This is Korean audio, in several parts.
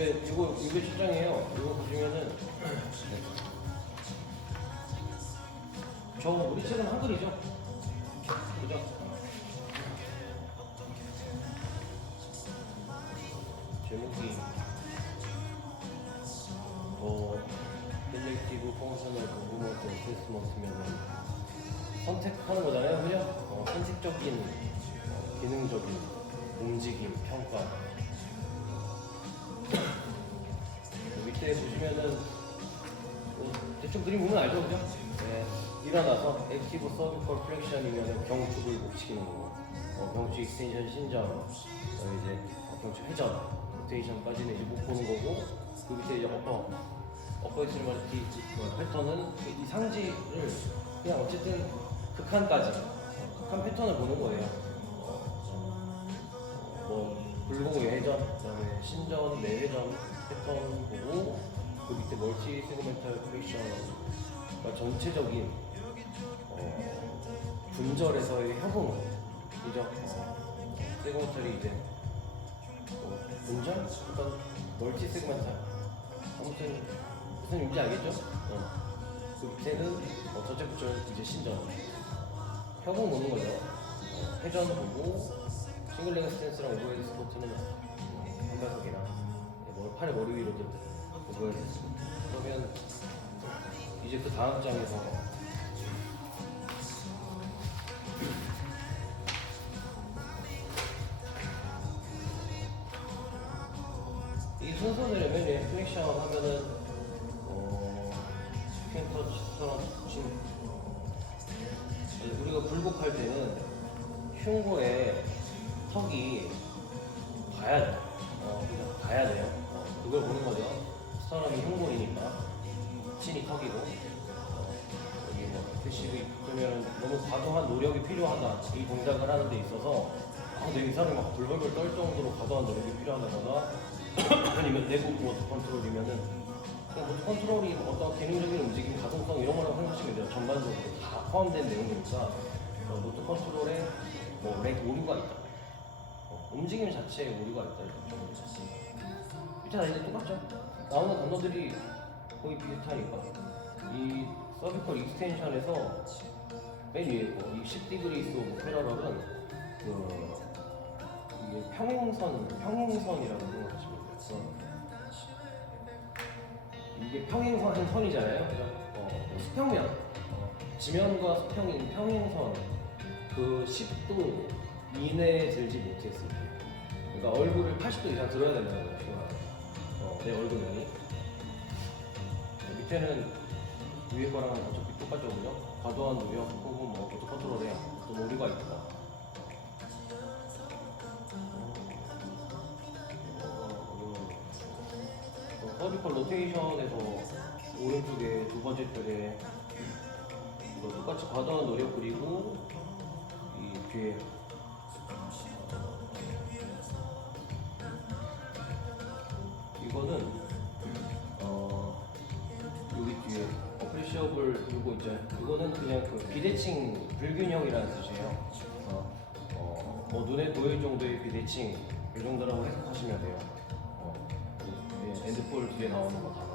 이거 627장이에요. 이거 보시면은 네. 우리 책은 한글이죠. 그죠? 제목이 셀렉티브 펑셔널 퍼포먼스 어세스먼트면은 선택하는 거잖아요, 그죠? 선택적인 기능적인 움직임 평가. 밑에 보시면은 대충 그림 보면 알죠, 그죠? 네, 일어나서 액티브 서비컬 플렉션이면 경축을 목시키는 거고, 경축 익스텐션 신전, 이제 경축 회전, 로테이션까지는 이제 못 보는 거고, 그 밑에 이제 어퍼 익스트리머리티 패턴은 이 상지를 그냥 어쨌든 극한까지 극한 패턴을 보는 거예요. 불공의 회전, 그다음에 신전, 내회전 패턴 보고 그 밑에 멀티 세그멘탈 플렉션, 그러니까 전체적인 분절에서의 협응이죠. 세그멘탈이 이제 분절? 약간 멀티 세그멘탈. 아무튼 무슨 의미인지 알겠죠? 그 밑에는 전체 분절 이제 신전 협응 보는 거죠. 회전 보고 싱글레그 스탠스랑 오버헤드 스쿼트는 한 발석이나 팔에 머리 위로 든 오버헤드 스쿼트. 그러면 이제 그 다음 장에서 이 순서대로면 플렉션 하면은 스캔 터치, 스터런 터치. 우리가 굴복할 때는 흉고에 턱이 가야 돼. 그냥 가야 돼요. 그걸 보는 거죠. 사람이 흉골이니까 친이 턱이고, 여기 패시브 그러면 너무 과도한 노력이 필요하다. 이 동작을 하는 데 있어서 근데 이 사람이 막 불벌벌 떨 정도로 과도한 노력이 필요하다거나 아니면 내부 모터 컨트롤이면은 그냥 모터 컨트롤이 어떤 기능적인 움직임, 가동성 이런 거라고 생각하시면 돼요. 전반적으로 다 포함된 내용이니까 모터 컨트롤에 렉 오류가 있다. 움직임 자체에 오류가 있다. 밑에 라인이 똑같죠? 나오는 단어들이 거의 비슷하니까. 이 서비컬 익스텐션에서 맨 위에 거, 이 10디그리스 오브 패러럴은 이게 평행선이라고 생각하시면 돼요. 이게 평행선 선이잖아요. 그죠? 수평면, 지면과 수평인 평행선 그 10도 이내에 들지 못했을 때, 그러니까 얼굴을 80도 이상 들어야 된다는 거예요. 내 얼굴면이. 밑에는 위에 거랑 어차피 똑같죠, 그죠? 과도한 노력 혹은 모터 컨트롤에 좀 오류가 있다. 서비컬 로테이션에서 오른쪽에 두 번째 줄에 똑같이 과도한 노력 그리고 이 뒤에 이거는 여기 뒤에 어프리시어블 이거 있죠. 이거는 그냥 그 비대칭 불균형이라는 뜻이에요. 눈에 보일 정도의 비대칭 이 정도라고 해석하시면 돼요. 엔드폴 뒤에 나오는 거 단어.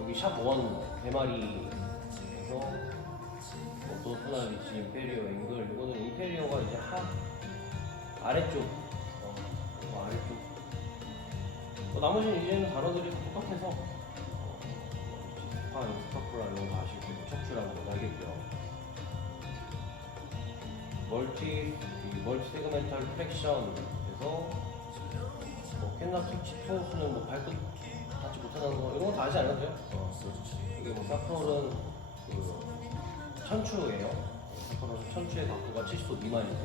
여기 샵1 대마리에서 또 토나리지 임페리어 앵글. 이거는 임페리어가 이제 아래쪽 아래쪽. 나머지는 이제는 단어들이 똑같아서 스파프라 이런 거 아실 거고 척추라고 알겠고요. 멀티 세그멘탈 프랙션에서 캔나 터치 토수는 발끝 닿지 못하는 거 이런 거 다 아지 않아도 돼요? 이게 사프롤은 천추예요. 사프롤은 천추의 각도가 70도 미만인데,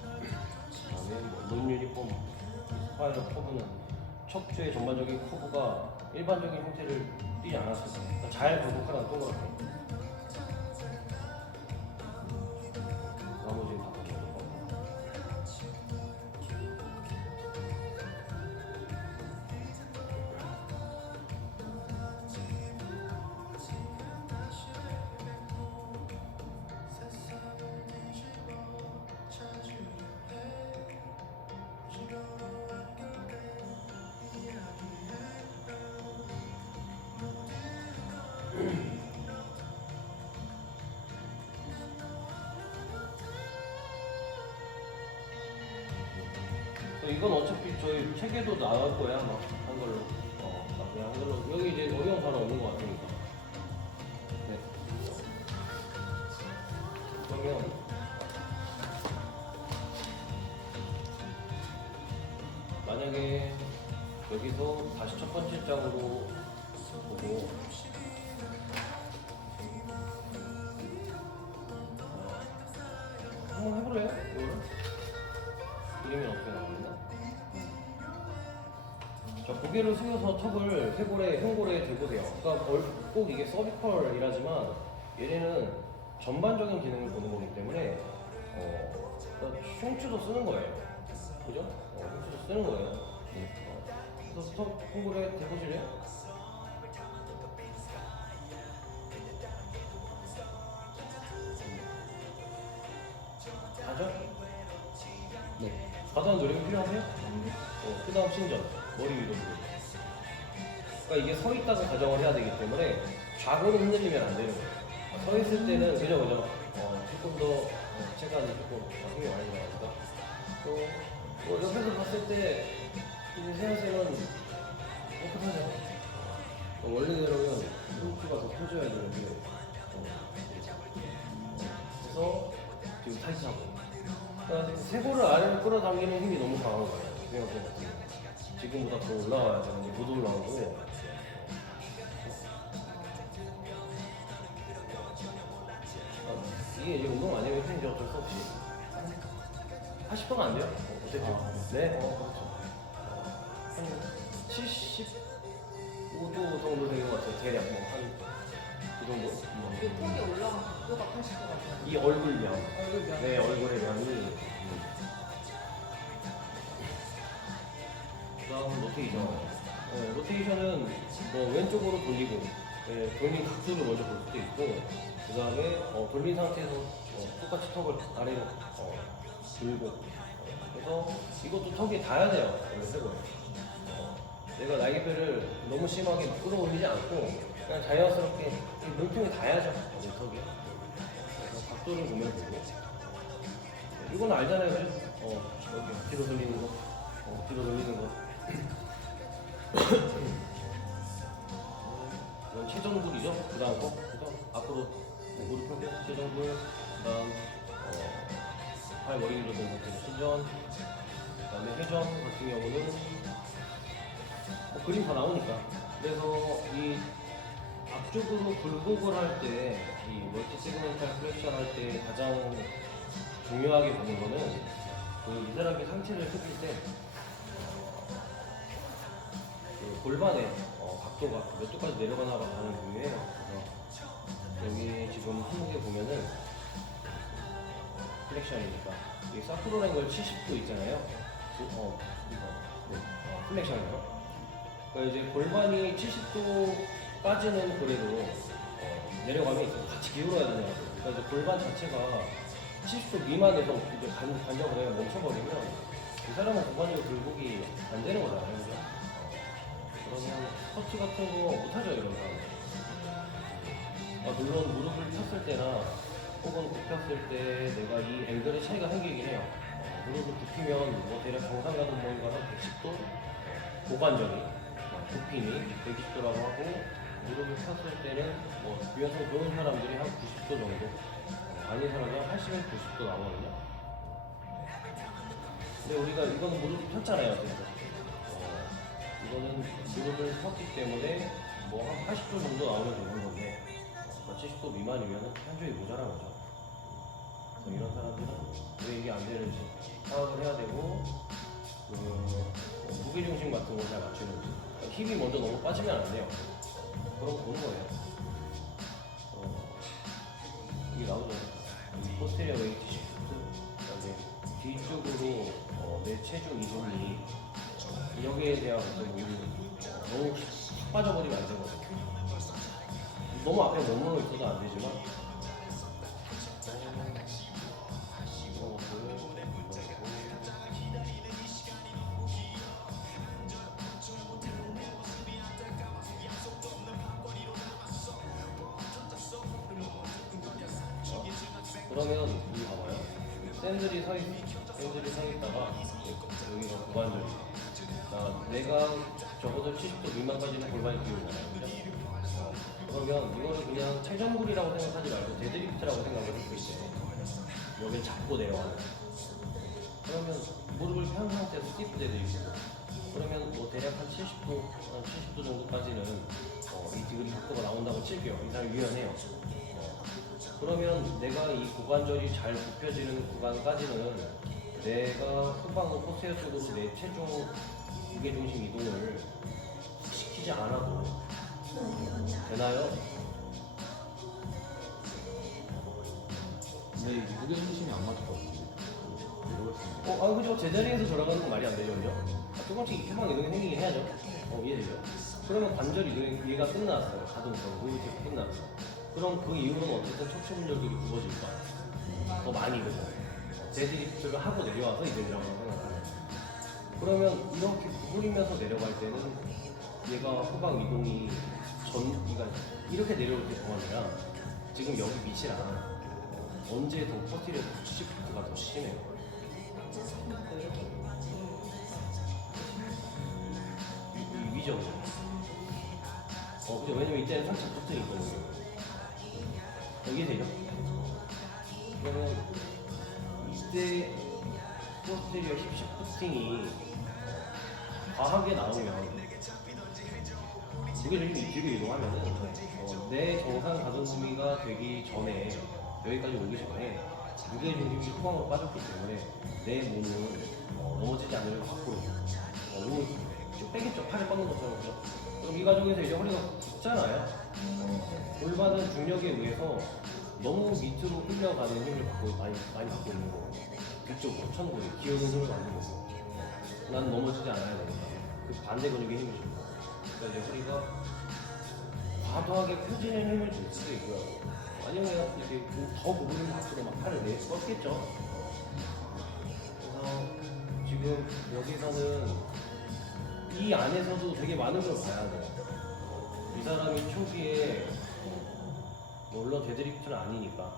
그다음에 논 유니폼 스파이럴 커브는 척추의 전반적인 커브가 일반적인 형태를 띠지 않았을 때, 그러니까 잘 굴곡하는 동그랗게. 나머지는 다 보시는 거. 이건 어차피 저희 책에도 나올 거야, 막 한글로. 나중에 한글로. 여기 이제 어려운 단어 없는 것 같으니까. 네. 그러면 만약에 여기서 다시 첫 번째 장으로 보고 한번 해볼래요? 이거를? 그림이 어떻게 나오나? 자, 고개를 숙여서 턱을 흉골에 대보세요. 그러니까 꼭 이게 서비컬이라지만 얘네는 전반적인 기능을 보는 거기 때문에 그러니까 흉추도 쓰는 거예요. 그죠? 흉추도 쓰는 거예요. 그래서 턱 흉골에 대보실래요? 가죠? 네. 가다는 노력이 필요하세요? 그 다음 신전, 머리 위로. 그러니까 이게 서 있다가 가정을 해야 되기 때문에 좌우로 흔들리면 안 되는 거예요. 서 있을 때는 그죠. 조금 더 체간이 조금 힘이 많이 나가니까. 또 옆에서 봤을 때 이제 세아쌤은 깨끗하죠. 원래대로면 호흡기가 더 펴져야 되는데 그래서 지금 타이트하고. 그러니까 쇄골을 아래로 끌어당기는 힘이 너무 강한 거예요. 지금보다 더 올라와야 되는데 못 올라오고. 이게 이제 운동 안 하면 힘들죠. 어쩔 수 없이. 80%가 안 돼요? 어쨌든. 네. 그렇죠. 한 75도 정도 되는 것 같아요. 대략 그 정도? 그 턱이 올라간 각도가 80도가 이 얼굴량. 얼굴량. 네, 얼굴의 양이. 그다음 로테이션. 네, 로테이션은 뭐 왼쪽으로 돌리고, 돌린 각도를 먼저 볼 수도 있고, 그 다음에 돌린 상태에서 똑같이 턱을 아래로 들고. 그래서 이것도 턱에 닿아야 돼요. 내가 날개뼈를 너무 심하게 막 끌어올리지 않고 그냥 자연스럽게 물통에 닿아야죠. 턱이. 그래서 각도를 보면 되고. 이건 알잖아요, 그죠? 이렇게 뒤로 돌리는 거, 뒤로 돌리는 거. 이건 체전굴이죠. 그 다음 거, 그죠? 앞으로 무릎 펴고 체전굴, 그 다음 팔 머리 위로 드는 상태로 신전, 그 다음에 회전 같은 경우는 그림 다 나오니까. 그래서 이 앞쪽으로 굴곡을 할 때, 이 멀티 세그멘탈 플렉션 할 때 가장 중요하게 보는 거는 이 사람의 상체를 펴실 때 그 골반의 각도가 몇 도까지 내려가나가 가는 중이에요. 그래서 여기 지금 한국에 보면은 플렉션이니까 이 사크로라는 걸 70도 있잖아요. 이거 플렉션이요. 그러니까 이제 골반이 70도까지는 그래도 내려가면 같이 기울어야 되냐고. 그러니까 이제 골반 자체가 70도 미만에서 이제 간격을 내가 멈춰버리면 이 사람은 골반으로 굴곡이 안 되는 거잖아요, 그죠? 그러면 터치 같은 거 못하죠, 이런 사람은. 물론 무릎을 폈을 때나 혹은 굽혔을 때 내가 이 앵글의 차이가 생기긴 해요. 무릎을 굽히면 뭐 대략 정상 가동범위가 한 110도, 고관절이 굽힘이 120도라고 하고 무릎을 폈을 때는 뭐 유연성 좋은 사람들이 한 90도 정도, 아닌 사람이 한 80에서 90도 나오거든요. 근데 우리가 이거는 무릎을 폈잖아요, 어쨌든. 이거는 무릎을 폈기 때문에 뭐 한 80도 정도 나오면 되는 건데 70도 미만이면 현저히 모자란 거죠. 그래서 이런 사람들은 왜 이게 안 되는지 파악을 해야 되고 무게중심 같은 거 잘 맞추는지 힘이 먼저 너무 빠지면 안 돼요. 그런 거 보는 거예요. 이게 나오죠. 포스테리어 웨이트 시프트, 그다음에 뒤쪽으로 내 체중 이동이 여기에 대한 너무 확 빠져버리면 안 되거든요. 너무 앞에 머물러 있어도 안 되지만 그러면 여기 봐봐요. 샌들이 서 있는 샌들을 사겠다가 여기가 고관절이 내가 적어도 70도 미만까지는 골반이 기울잖아요. 그죠? 그러면 이거를 그냥 최전굴이라고 생각하지 말고 데드리프트라고 생각을 했을 때 여기를 잡고 내려가는 그러면 무릎을 편 상태에서 스티프 데드리프트 그러면 뭐 대략 한 70도 정도까지는 이 디그리 각도가 나온다고 칠게요. 이 사람이 유연해요. 그러면 내가 이 고관절이 잘 굽혀지는 구간까지는 내가 후방 포스웨어 쪽으로 내 체중 무게중심 이동을 시키지 않아도 되나요? 근데 이게 무게중심이 안 맞을 것 같은데. 그죠. 제자리에서 돌아가는 건 말이 안 되죠, 그죠? 조금씩 후방 이동이 생기긴 해야죠. 이해되죠? 그러면 관절 이동이 얘가 끝났어요. 가동성, 무브체가 끝났어. 그럼 그 이후로는 어쨌든 척추 분절들이 굽어질 거야. 더 많이 그죠? 데드리프트를 하고 내려와서 이동이라고 생각하면. 그러면 이렇게 구부리면서 내려갈 때는 얘가 후방 이동이 그러니까 이렇게 내려올 때 동안이랑 지금 여기 밑이랑 언제 더 포티레 시프트가 더 심해요. 이 위적으로. 그죠? 왜냐면 이때는 살짝 붙어 있거든요. 이게 되죠? 그러면 이때 포스테리어 힙 시프팅이 과하게 나오면 무게중심이 뒤로 이동하면은 내 정상 가동 범위가 되기 전에 여기까지 오기 전에 무게중심이 후방으로 빠졌기 때문에 내 몸은 넘어지지 않으려고 밖으로 몸을 쭉 빼겠죠. 팔을 뻗는 것처럼. 그럼 이 과정에서 이제 허리가 굽잖아요. 골반은 중력에 의해서 너무 밑으로 끌려가는 힘을 많이 갖고 있는 거고 뒤쪽으로 천골이 기어는 힘을 받는 거고 난 넘어지지 않아야 되니까 그 반대 근육에 힘을 주고 그러니까 이제 허리가 과도하게 펴지는 힘을 줄 수도 있고요. 아니면 이렇게 더 구부리면 앞으로 막 팔을 뻗겠죠. 그래서 지금 여기서는 이 안에서도 되게 많은 걸 봐야 돼요. 이 사람이 초기에 물론 데드리프트는 아니니까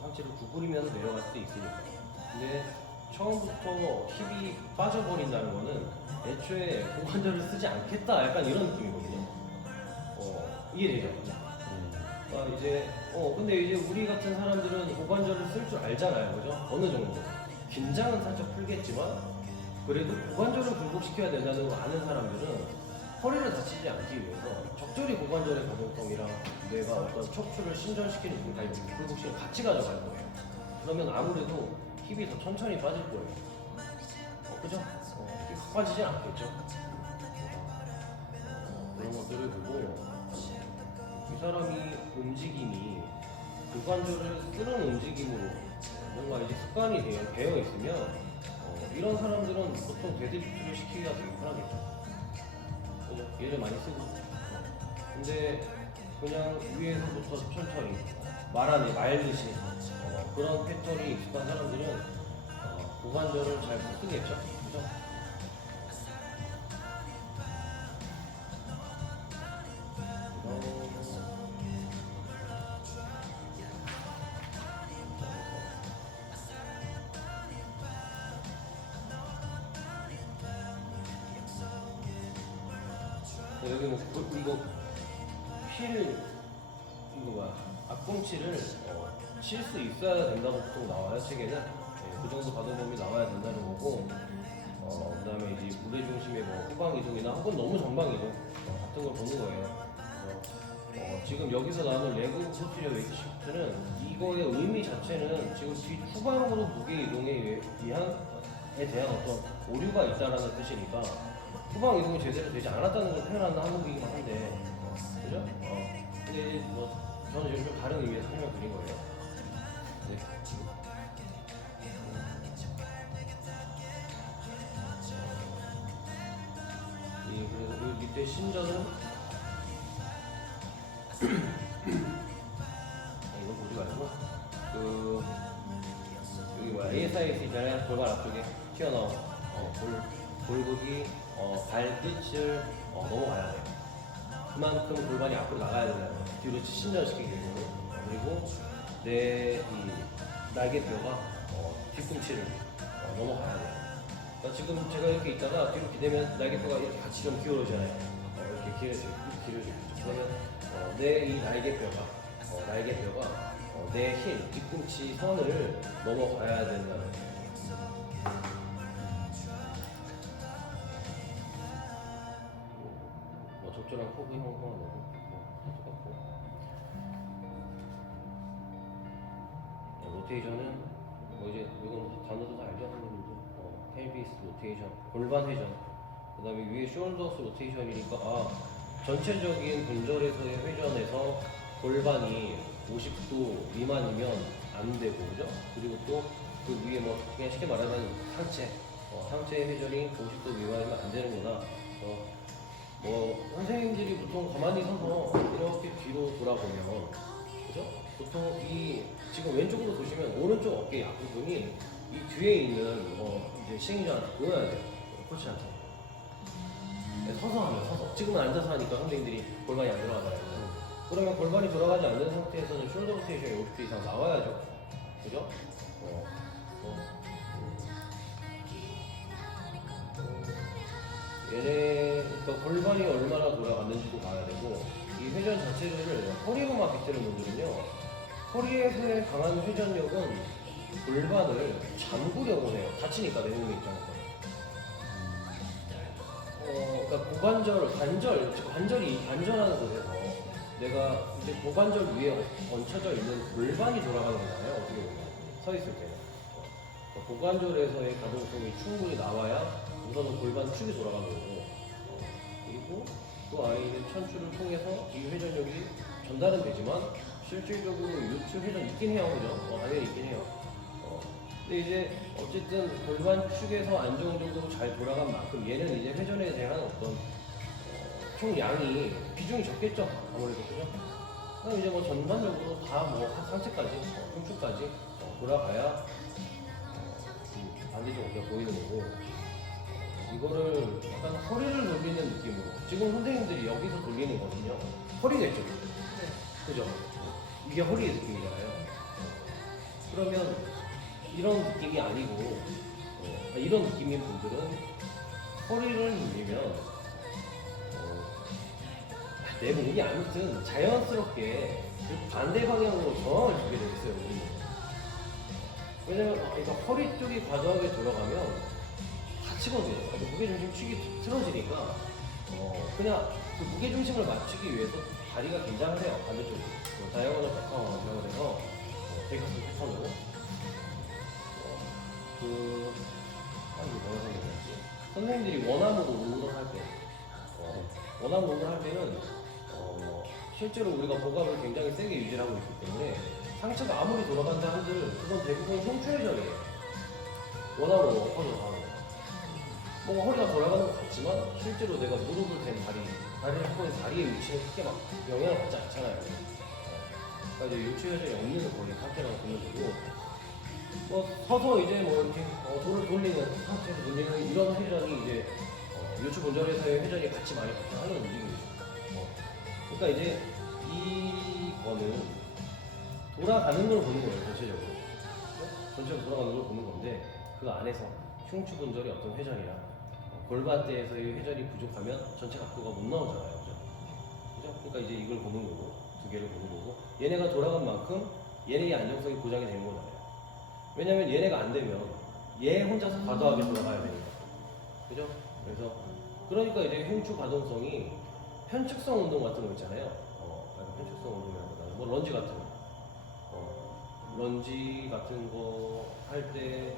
상체를 구부리면서 내려갈 수도 있으니까. 근데 처음부터 힙이 빠져버린다는 거는 애초에 고관절을 쓰지 않겠다 약간 이런 느낌이거든요. 이해되죠? 이제 근데 이제 우리 같은 사람들은 고관절을 쓸 줄 알잖아요, 그죠? 어느 정도 긴장은 살짝 풀겠지만 그래도 고관절을 굴복시켜야 된다는 걸 아는 사람들은 허리를 다치지 않기 위해서 적절히 고관절의 가동성이랑 내가 어떤 척추를 신전시키는 순간 굴복시를 같이 가져갈 거예요. 그러면 아무래도 힙이 더 천천히 빠질 거예요. 그죠? 힙이 확 빠지진 않겠죠? 그런 것들을 보고 이 사람이 움직임이 고관절을 쓰는 움직임으로 뭔가 이제 습관이 배어 있으면 이런 사람들은 보통 데드리프트를 시키기가 되게 편하겠죠. 그죠? 얘를 많이 쓰고. 근데 그냥 위에서부터 천천히 말듯이 그런 패턴이 익숙한 사람들은 고관절을 잘 못 쓰겠죠. 그죠? 여기 이거 앞꿈치를 칠 수 있어야 된다고 보통 나와요, 책에는. 그 정도 가동 범위 나와야 된다는 거고, 그 다음에 이제 무게 중심의 후방 이동이나 혹은 너무 전방 이동 같은 걸 보는 거예요. 지금 여기서 나오는 레그 포스티리어 웨이트 시프트는 이거의 의미 자체는 지금 뒤 후방으로 무게 이동에 대한 어떤 오류가 있다라는 뜻이니까 후방 이동이 제대로 되지 않았다는 걸 표현하는 항목이긴 한데, 그죠? 근데 저는 요즘 좀 다른 의미에서 설명드린 거예요. 네. 그래서 그 밑에 신전은 이거 보지 말고 여기 ASIS 있잖아요. 골반 앞쪽에 튀어나온 골격이 발끝을 넘어가야 돼요. 그만큼 골반이 앞으로 나가야 되잖아요. 뒤로 신전시키기 위해서는. 그리고 내 이 날개뼈가 뒤꿈치를 넘어가야 돼요. 그러니까 지금 제가 이렇게 있다가 뒤로 기대면 날개뼈가 이렇게 같이 좀 기울어지잖아요. 이렇게 기울어지죠. 그러면 내 이 날개뼈가 내 힘, 뒤꿈치 선을 넘어가야 된다는 거예요. 뭐 적절한 포그 형성을 넣고 똑같고 로테이션은 뭐 이제 이건 단어도 다 알죠 선생님들. pelvis 로테이션, 골반 회전, 그 다음에 위에 숄더스 로테이션이니까 전체적인 관절에서의 회전에서 골반이 50도 미만이면 안 되고, 그죠? 그리고 또 그 위에 뭐 그냥 쉽게 말하면 상체의 회전이 50도 미만이면 안 되는구나. 뭐 선생님들이 보통 가만히 서서 이렇게 뒤로 돌아보면, 그죠? 보통 이 지금 왼쪽으로 보시면 오른쪽 어깨 앞부분이 이 뒤에 있는 이제 시행자한테 보여야 돼요. 코치한테. 서서. 지금은 앉아서 하니까 선생님들이 골반이 안 들어가잖아요. 그러면 골반이 돌아가지 않는 상태에서는 숄더 로테이션이 50도 이상 나와야죠. 그죠? 그러니까 골반이 얼마나 돌아갔는지도 봐야 되고, 이 회전 자체를 허리로만 빗대는 분들은요, 허리에서의 강한 회전력은 골반을 잠그려고 해요. 다치니까 내 몸의 입장에서. 그러니까 관절이 관절하는 곳에서 내가 이제 고관절 위에 얹혀져 있는 골반이 돌아가는 거잖아요. 어떻게 보면 서 있을 때는. 고관절에서의 가동성이 충분히 나와야 우선은 골반 축이 돌아가는 거고, 그리고 또 안에 있는 천추를 통해서 이 회전력이 전달은 되지만 실질적으로 요추 회전 있긴 해요, 그죠? 당연히 있긴 해요. 근데 이제 어쨌든 골반 축에서 안정적으로 잘 돌아간 만큼 얘는 이제 회전에 대한 어떤 총 양이 비중이 적겠죠, 아무래도. 그죠? 그럼 이제 뭐 전반적으로 다 뭐 상체까지, 흉추까지 돌아가야 반대쪽 어깨가 보이는 거고, 이거를 약간 허리를 돌리는 느낌으로, 지금 선생님들이 여기서 돌리는 거거든요. 허리겠죠, 그죠? 이게 허리의 느낌이잖아요. 그러면 이런 느낌이 아니고, 이런 느낌인 분들은 허리를 돌리면 내 몸이 아무튼 자연스럽게 그 반대 방향으로 저항을 주게 돼 있어요, 우리는. 왜냐면 그러니까 허리 쪽이 과도하게 돌아가면 다치거든요. 무게중심 축이 틀어지니까 그냥 그 무게중심을 맞추기 위해서 다리가 긴장을 해요. 반대쪽으로 다이어고널 패턴을 해서 데이커스 패턴으로 뭐라 생각했지? 선생님들이 원암으로 롤을 할 때, 원암 롤을 할 때는 실제로 우리가 복압을 굉장히 세게 유지를 하고 있기 때문에 상체가 아무리 돌아간다 한들 그건 대부분 흉추회전이에요. 원암으로 엎어져서 하는 거예요. 뭔가 허리가 돌아가는 것 같지만 실제로 내가 무릎을 댄 다리를 하고 있는 다리의 위치는 크게 막 영향을 받지 않잖아요. 그러니까 이제 흉추회전이 없는 거의 상태라고 보면 되고, 서서 이제 뭐 이렇게 돌을 돌리는 상태에서 돌리는 이런 회전이 이제 요추 본전에서의 회전이 같이 많이 발생하는 움직임이죠. 그러니까 이제 이거는 돌아가는 걸 보는 거예요, 전체적으로. 전체적으로 돌아가는 걸 보는 건데, 그 안에서 흉추 본전의 어떤 회전이랑 골반대에서의 회전이 부족하면 전체 각도가 못 나오잖아요, 그죠? 그러니까 이제 이걸 보는 거고, 두 개를 보는 거고, 얘네가 돌아간 만큼 얘네의 안정성이 보장이 되는 거잖아요. 왜냐면 얘네가 안 되면 얘 혼자서 과도하게 돌아가야 되니까, 그죠? 그러니까 이제 흉추 가동성이 편측성 운동 같은 거 있잖아요. 약간 편측성 운동이라고 뭐 런지 같은 거, 런지 같은 거 할 때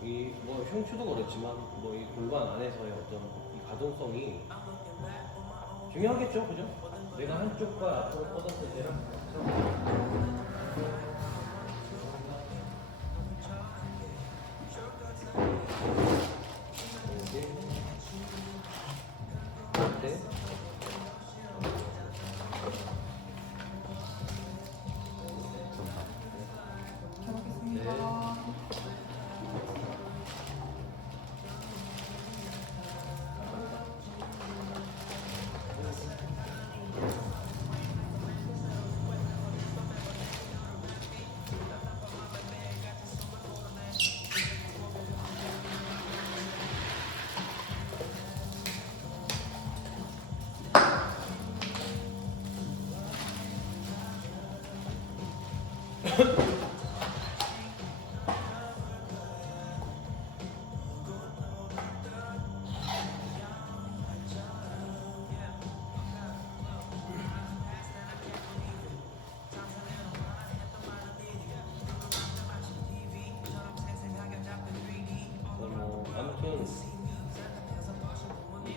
이 뭐 흉추도 그렇지만 뭐 이 골반 안에서의 어떤 이 가동성이 중요하겠죠, 그죠? 내가 한쪽과 앞으로 뻗었을 때랑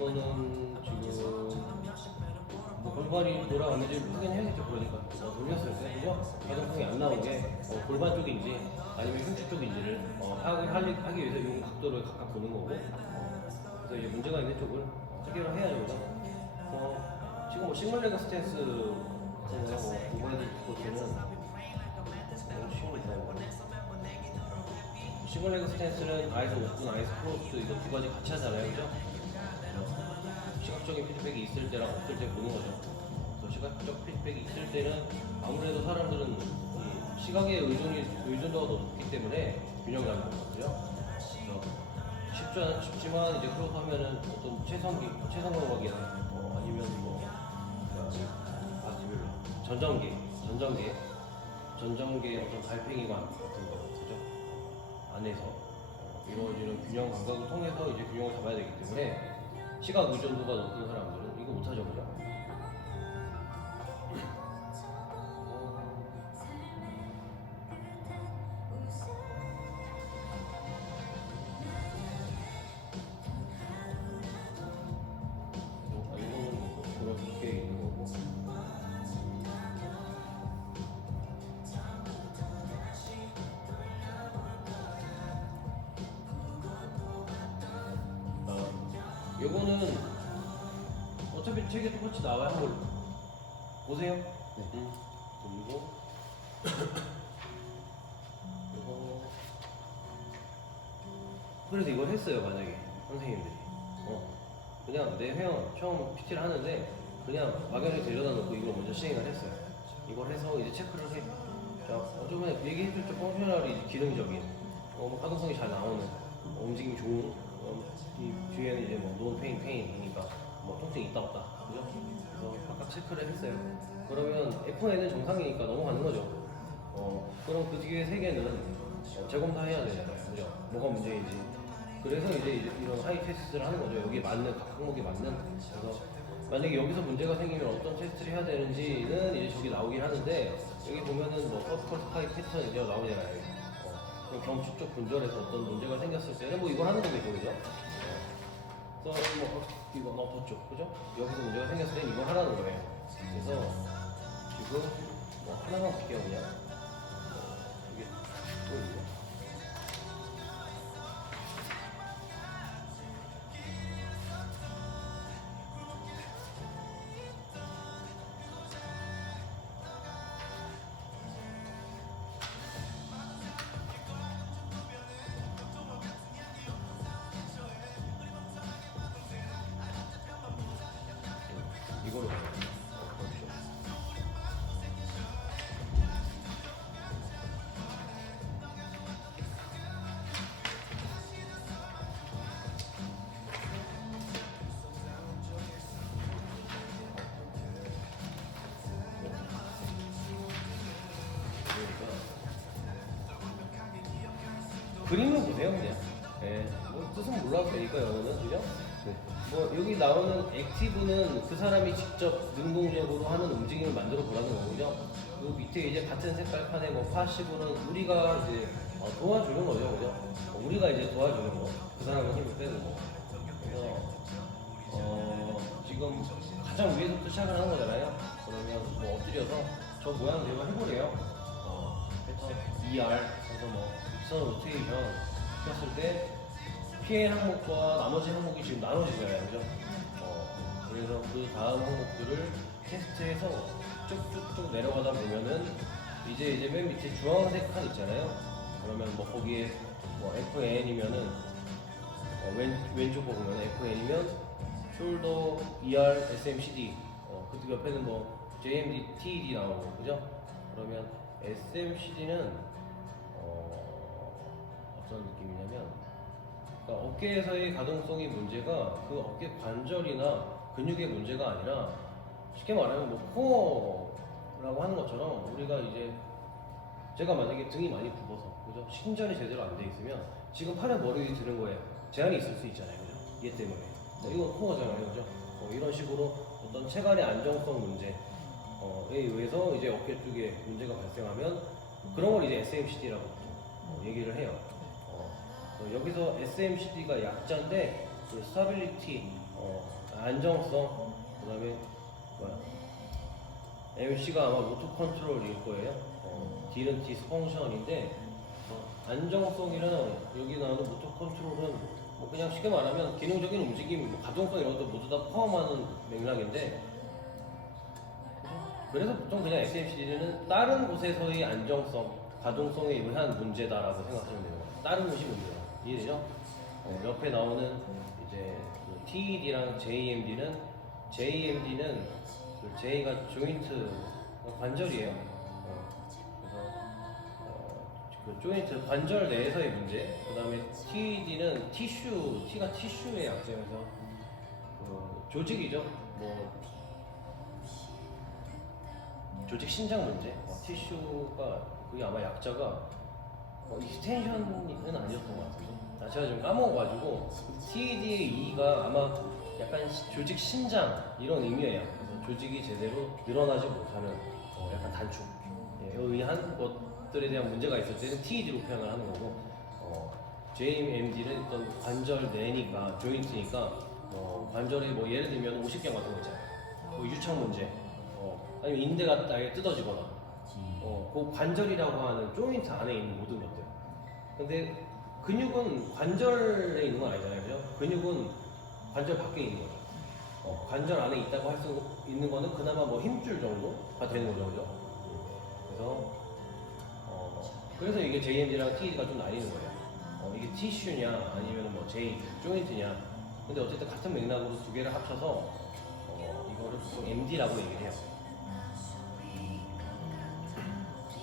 이거는 지금 뭐 골반이 돌아가는지 확인해야겠죠. 그러니까 돌렸을 때 그죠? 가동성이 안 나온 게 골반 쪽인지 아니면 흉추 쪽인지를 파악을 하기 위해서 이 각도를 각각 보는 거고 그래서 이제 문제가 있는 쪽을 해결을 해야죠. 그죠? 지금 뭐 싱글레그 스탠스 같은 거하고 이번에 것들은 너무 쉬운 거 있다는 싱글레그 스탠스는 아이스 오픈, 아이스 크로스 이거 두 가지 같이 하잖아요. 그죠? 시각적인 피드백이 있을 때랑 없을 때 보는 거죠. 그래서 시각적 피드백이 있을 때는 아무래도 사람들은 이 시각의 의존도가 더 높기 때문에 균형감이 높거든요. 그래서 쉽지만 이제 크로스 하면은 어떤 최성감각이나 아니면 뭐 전정계 어떤 달팽이관 같은 거 그죠? 안에서 이루어지는 균형 감각을 통해서 이제 균형을 잡아야 되기 때문에 시각 의존도가 높은 사람들은 이거 못하죠, 그죠? 이거는 뭐 그렇게 있는 거고. 요거는 어차피 책에 똑같이 나와요. 한번 보세요. 그리고 이거 그래서 이걸 했어요. 만약에 선생님들이 그냥 내 회원 처음 PT를 하는데 그냥 막연히 데려다 놓고 이걸 먼저 시행을 했어요. 이걸 해서 이제 체크를 해. 자, 좀 전에 얘기해줬죠. 펑셔널이 기능적인 가동성이 잘 나오는 움직임이 좋은 이 뒤에는 이제 뭐 논 페인이니까 뭐 통증이 있다 없다 그죠? 그래서 각각 체크를 했어요. 그러면 F1은 정상이니까 넘어가는 거죠. 그럼 그 뒤에 세 개는 재검 다 해야 되잖아요. 그죠? 뭐가 문제인지. 그래서 이제 이런 하이 테스트를 하는 거죠. 여기에 맞는 각 항목에 맞는. 그래서 만약에 여기서 문제가 생기면 어떤 테스트를 해야 되는지는 이제 저기 나오긴 하는데 여기 보면은 뭐 서스컬 스카이 패턴 이제 나오잖아요. 그럼 경추 쪽 분절에서 어떤 문제가 생겼을 때는 뭐 이걸 하는 거겠죠, 그죠? 그래서 뭐 이거 덮었죠, 그죠? 여기서 문제가 생겼을 때 이걸 하라는 거예요. 그래서 지금 뭐 하나만 볼게요, 그냥. 이게 또 있네. 이걸로 보십시오. 그림을 보세요, 그냥. 네. 뭐 뜻은 몰라도 되니까 영어는 그죠? 네. 뭐 여기 나오는 액티브는 그 사람이 직접 능동적으로 하는 움직임을 만들어 보라는 거고요. 그 밑에 이제 같은 색깔 판에 뭐 파시브는 우리가 이제 도와주는 거죠, 그죠? 우리가 이제 도와주는 거, 그 사람의 힘을 빼는 거. 그래서 지금 가장 위에서부터 시작을 하는 거잖아요. 그러면 뭐 엎드려서 저 모양대로 해보래요. 패턴 ER 그래서 뭐 선 로테이션 시켰을 때 피해 항목과 나머지 항목이 지금 나눠지잖아요, 그죠? 그래서 그 다음 항목들을 테스트해서 쭉쭉쭉 내려가다 보면은 이제 맨 밑에 주황색 칸 있잖아요. 그러면 뭐 거기에 뭐 FN이면은 왼쪽 거 보면 FN이면 숄더, ER, SMCD 그 옆에는 뭐 JMD, TED 나오고 그죠? 그러면 SMCD는 어떤 느낌이냐면 그러니까 어깨에서의 가동성의 문제가 그 어깨 관절이나 근육의 문제가 아니라 쉽게 말하면 뭐 코어라고 하는 것처럼 우리가 이제 제가 만약에 등이 많이 굽어서 그죠? 신전이 제대로 안 돼 있으면 지금 팔에 머리 위에 드는 거에 제한이 있을 수 있잖아요, 그죠? 얘 때문에 이건 코어잖아요, 그죠? 이런 식으로 어떤 체간의 안정성 문제에 의해서 이제 어깨 쪽에 문제가 발생하면 그런 걸 이제 SMCD라고 얘기를 해요. 여기서 SMCD가 약자인데 그 스타빌리티 안정성, 그다음에 뭐야? MC가 아마 모터 컨트롤일 거예요. D는 디스펑션인데 안정성이랑 여기 나오는 모터 컨트롤은 뭐 그냥 쉽게 말하면 기능적인 움직임, 뭐 가동성 이런 것도 모두 다 포함하는 맥락인데 그래서 보통 그냥 SMCD는 다른 곳에서의 안정성, 가동성에 의한 문제다라고 생각하면 돼요. 다른 곳이 문제야. 이해되죠? 옆에 나오는 이제 그 TED랑 JMD는 그 J가 조인트 관절이에요. 그래서 그 조인트 관절 내에서의 문제. 그다음에 TED는 티슈, T가 티슈의 약자여서 그 조직이죠. 뭐 조직 신장 문제. 티슈가 그게 아마 약자가 익스텐션은 아니었던 것 같아요. 제가 좀 까먹어가지고 TED의 E가 아마 약간 조직 신장 이런 의미예요. 그래서 조직이 제대로 늘어나지 못하는 약간 단축에 의한 것들에 대한 문제가 있을 때는 TED로 표현을 하는 거고 JMD는 어떤 관절 내니까 조인트니까 관절에 뭐 예를 들면 오십견 같은 거 있잖아요. 뭐 유착 문제, 아니면 인대가 아예 뜯어지거나 그 관절이라고 하는 조인트 안에 있는 모든 것들. 근데 근육은 관절에 있는 건 아니잖아요, 그죠? 근육은 관절 밖에 있는 거죠. 관절 안에 있다고 할 수 있는 거는 그나마 뭐 힘줄 정도가 되는 거죠, 그죠? 그래서 이게 JMD랑 TED가 좀 나뉘는 거예요. 이게 티슈냐 아니면 뭐 J 조인트냐. 근데 어쨌든 같은 맥락으로 두 개를 합쳐서 이거를 보통 MD라고 얘기를 해요.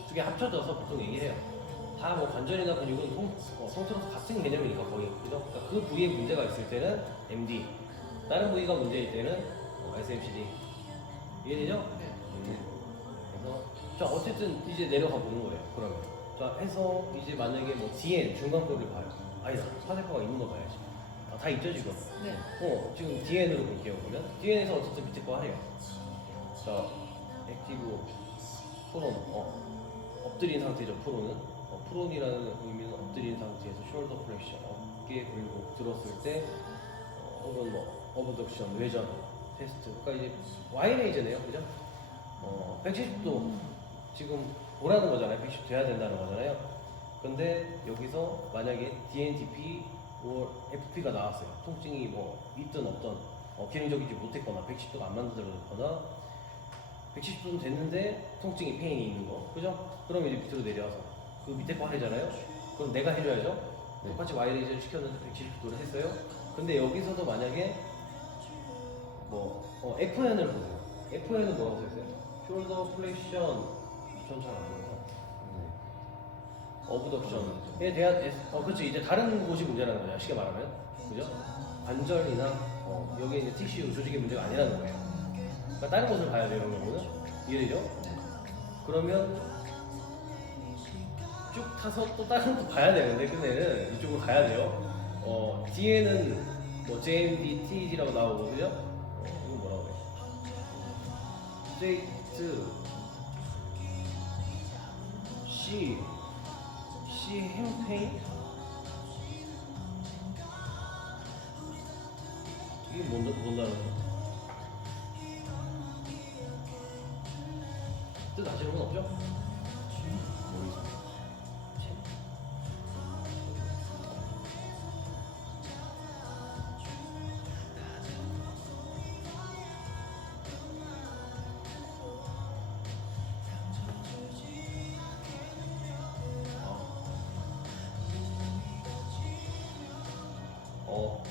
두 개 합쳐져서 보통 얘기해요. 다 뭐 관절이나 근육은 통틀어서 같은 개념이니까 거의 그죠? 그러니까 그 부위에 문제가 있을 때는 MD, 다른 부위가 문제일 때는 SMCD. 이해되죠? 그래서 자 어쨌든 이제 내려가 보는 거예요. 그러면 자 해서 이제 만약에 뭐 DN 중간거를 봐요. 아니다 사세포가 있는 거 봐야지. 다 있죠 지금. 네. 지금 DN으로 볼게요. 그러면 DN에서 어쨌든 밑에 거 하래요. 자 액티브 프론 엎드린 상태죠. 프론은 프론이라는 의미는 엎드린 상태에서 숄더 플렉션, 어깨 굴곡 들었을 때 혹은 뭐 어버덕션, 외전 테스트. 그러니까 이제 Y레이즈네요, 그죠? 170도 지금 보라는 거잖아요. 110 돼야 된다는 거잖아요. 근데 여기서 만약에 DNTP or FP가 나왔어요. 통증이 뭐 있든 없든 기능적이지 못했거나 110도가 안 만들어졌거나 170도는 됐는데 통증이 페인이 있는 거, 그죠? 그럼 이제 밑으로 내려와서 그 밑에 거 하잖아요. 그럼 내가 해줘야죠. 똑같이 Y레이즈를 시켰는데 170도를 했어요. 근데 여기서도 만약에 뭐 FN을 보세요. FN은 뭐라고 써있어요? 숄더 플렉션 전잘 안 보여서 어브덕션에 대한 그렇죠. 이제 다른 곳이 문제라는 거죠. 쉽게 말하면 그죠? 관절이나 여기 이제 티슈 조직의 문제가 아니라는 거예요. 그러니까 다른 곳을 봐야 돼요. 이런 경우는 이해되죠? 그러면 쭉 타서 또 다른 것도 봐야 되는데 끝내는 이쪽으로 가야 돼요. 뒤에는 뭐 JMD, TED라고 나오고 그죠? 이건 뭐라고 해? 스트레이트 C 햄페인? 이게 뭔다는 거? 뜻 아시는 분 없죠? 모르겠어요.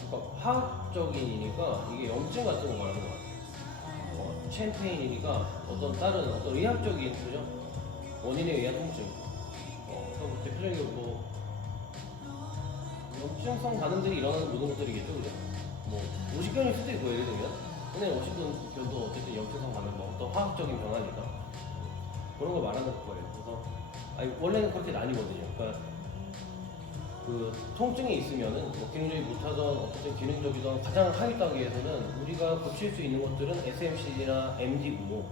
그러니까 화학적이니까 이게 염증 같은 거 말하는 것 같아요. 챔페인이니까 다른 의학적인 그죠? 원인에 의한 통증. 그럼 대표적으로 뭐 염증성 반응들이 일어나는 모든 것들이겠죠, 그죠? 뭐 오십견일 수도 있고 예를 들면, 근데 오십견도 어쨌든 염증성 반응, 뭐 어떤 화학적인 변화니까 그런 걸 말하는 거예요. 그래서 원래는 그렇게 나뉘거든요. 그러니까 그 통증이 있으면은 뭐 기능적이 못하던 어쨌든 기능적이던 가장 하위 단계에서는 우리가 고칠 수 있는 것들은 SMCD나 MD고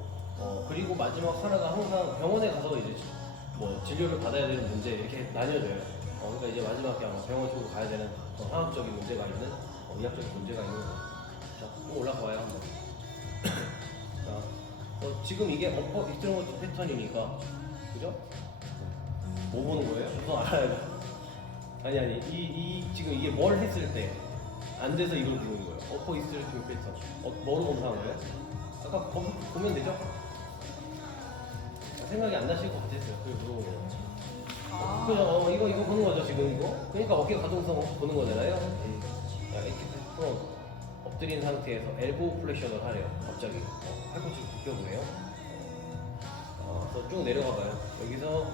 그리고 마지막 하나가 항상 병원에 가서 이제 뭐 진료를 받아야 되는 문제 이렇게 나뉘어져요. 그러니까 이제 마지막에 아마 병원 쪽으로 가야 되는 화학적인 문제가 있는 의학적인 문제가 있는 자, 또 올라가봐요 한번. 자, 지금 이게 어퍼 익스트로머트 패턴이니까, 그죠? 뭐 보는 거예요? 우선 알아야 돼. 아니 지금 이게 뭘 했을 때 안 돼서 이걸 보는 거예요. 어퍼 익스트로머트 패턴. 뭐로 검사한 거예요? 아까 보면 되죠? 생각이 안 나실 것 같았어요. 그리고 그죠? 이거 보는 거죠 지금 이거. 그러니까 어깨 가동성 보는 거잖아요. 자, 이렇게 풀어 엎드린 상태에서 엘보 플렉션을 하래요. 갑자기 팔꿈치 굽혀보네요. 그래서 쭉 내려가 봐요. 여기서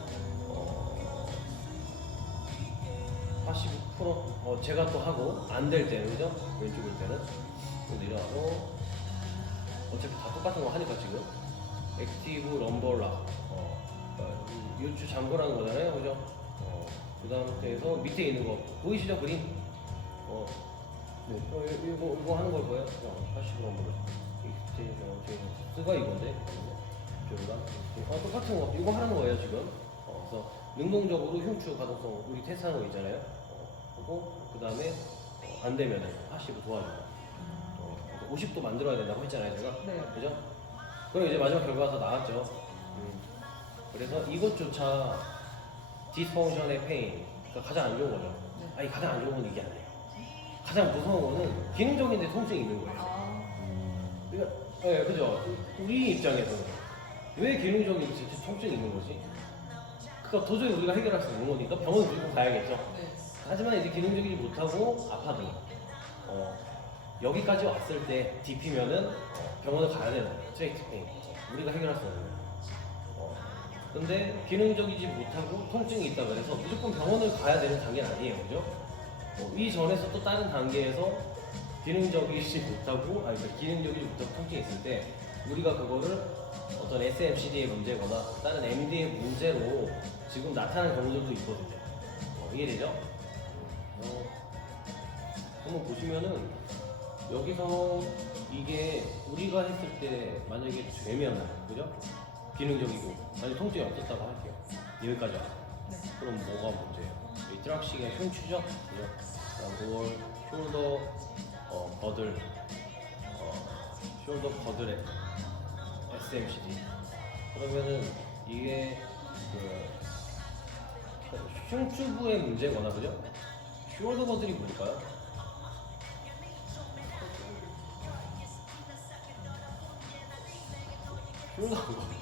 89% 제가 또 하고 안 될 때는 그죠? 왼쪽일 때는 또 내려가고 어차피 다 똑같은 거 하니까 지금 액티브 럼벌락 요추 잠궈라는 거잖아요, 그죠? 그 상태에서 밑에 있는 거 보이시죠, 그림? 네. 이거 하는 걸 보여요? 80 럼벌락 스가 이건데 저희가 똑같은 거 이거 하는 거예요 지금. 그래서 능동적으로 흉추 가동성 우리 테스트하는 거 있잖아요. 하고 그 다음에 안 되면은 80을 도와주고 50도 만들어야 된다고 했잖아요 제가. 네. 그죠? 그럼 이제 마지막 결과가 다 나왔죠. 그래서 이것조차 디스펑션의 페인, 그러니까 가장 안 좋은 거죠. 네. 아니 가장 안 좋은 건 이게 아니에요. 가장 무서운 거는 기능적인데 통증이 있는 거예요. 그러니까 네, 그죠? 우리 입장에서는 왜 기능적인 진짜 통증이 있는 거지? 그거 도저히 우리가 해결할 수 없는 거니까 병원 무조건 가야겠죠. 네. 하지만 이제 기능적이지 못하고 아파도 여기까지 왔을 때 DP면은 병원을 가야 되는 거예요. 스트레이트 페인. 우리가 해결할 수 없는 거예요. 근데 기능적이지 못하고 통증이 있다 그래서 무조건 병원을 가야 되는 단계는 아니에요. 그죠? 이전에서 또 다른 단계에서 기능적이지 못하고, 그러니까 기능적이지 못하고 통증이 있을 때 우리가 그거를 어떤 SMCD의 문제거나 다른 MD의 문제로 지금 나타나는 경우들도 있거든요. 이해되죠? 한번 보시면은 여기서 이게 우리가 했을 때 만약에 되면은 그죠? 기능적이고 아니 통증이 없었다고 할게요. 여기까지 와서. 네. 그럼 뭐가 문제예요? 이 트락식의 흉추죠? 그죠? 그다음 숄더 버들 숄더 버들의 SMCD. 그러면은 이게 그 흉추부의 문제거나 그죠? 숄더 버들이 뭘까요? 숄더 버들.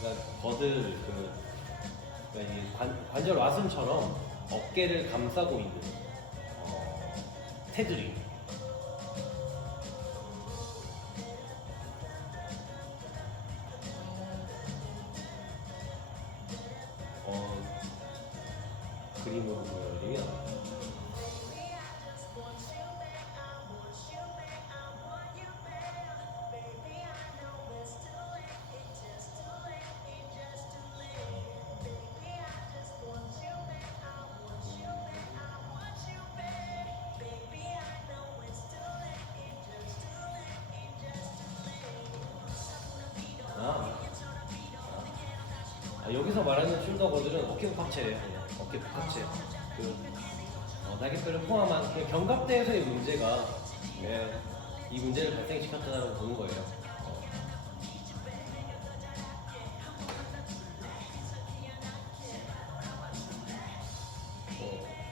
그러니까 버들 그러니까 이 관절 와슴처럼 어깨를 감싸고 있는 테두리. 그림으로 보여드리면 여기서 말하는 숄더 버들은 어깨 복합체예요. 어깨 복합체. 날개뼈를 포함한 그 견갑대에서의 문제가 이 문제를 발생시켰다고 보는 거예요.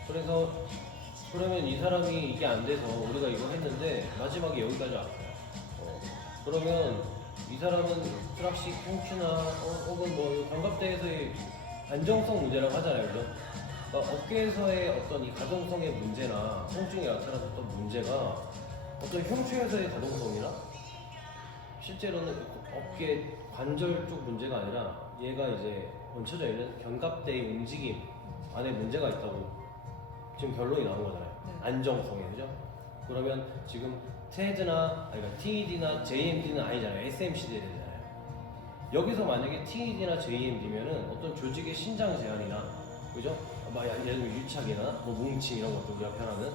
그래서 그러면 이 사람이 이게 안 돼서 우리가 이거 했는데 마지막에 여기까지 왔어요. 그러면 이 사람은 트락식 흉추나 혹은 뭐 견갑대에서의 안정성 문제라고 하잖아요, 그죠? 그러니까 어깨에서의 어떤 이 가동성의 문제나 통증이 나타났던 문제가 어떤 흉추에서의 가동성이나 실제로는 어깨 관절 쪽 문제가 아니라 얘가 이제 얹혀져 있는 견갑대의 움직임 안에 문제가 있다고 지금 결론이 나온 거잖아요. 네. 안정성에, 그죠? 그러면 지금 TED나, 그러니까 TED나 JMD는 아니잖아요. SMCD에 되잖아요. 여기서 만약에 TED나 JMD면은 어떤 조직의 신장 제한이나, 그죠? 예를 들면 유착이나 뭐 뭉침 이런 것들 우리가 편하는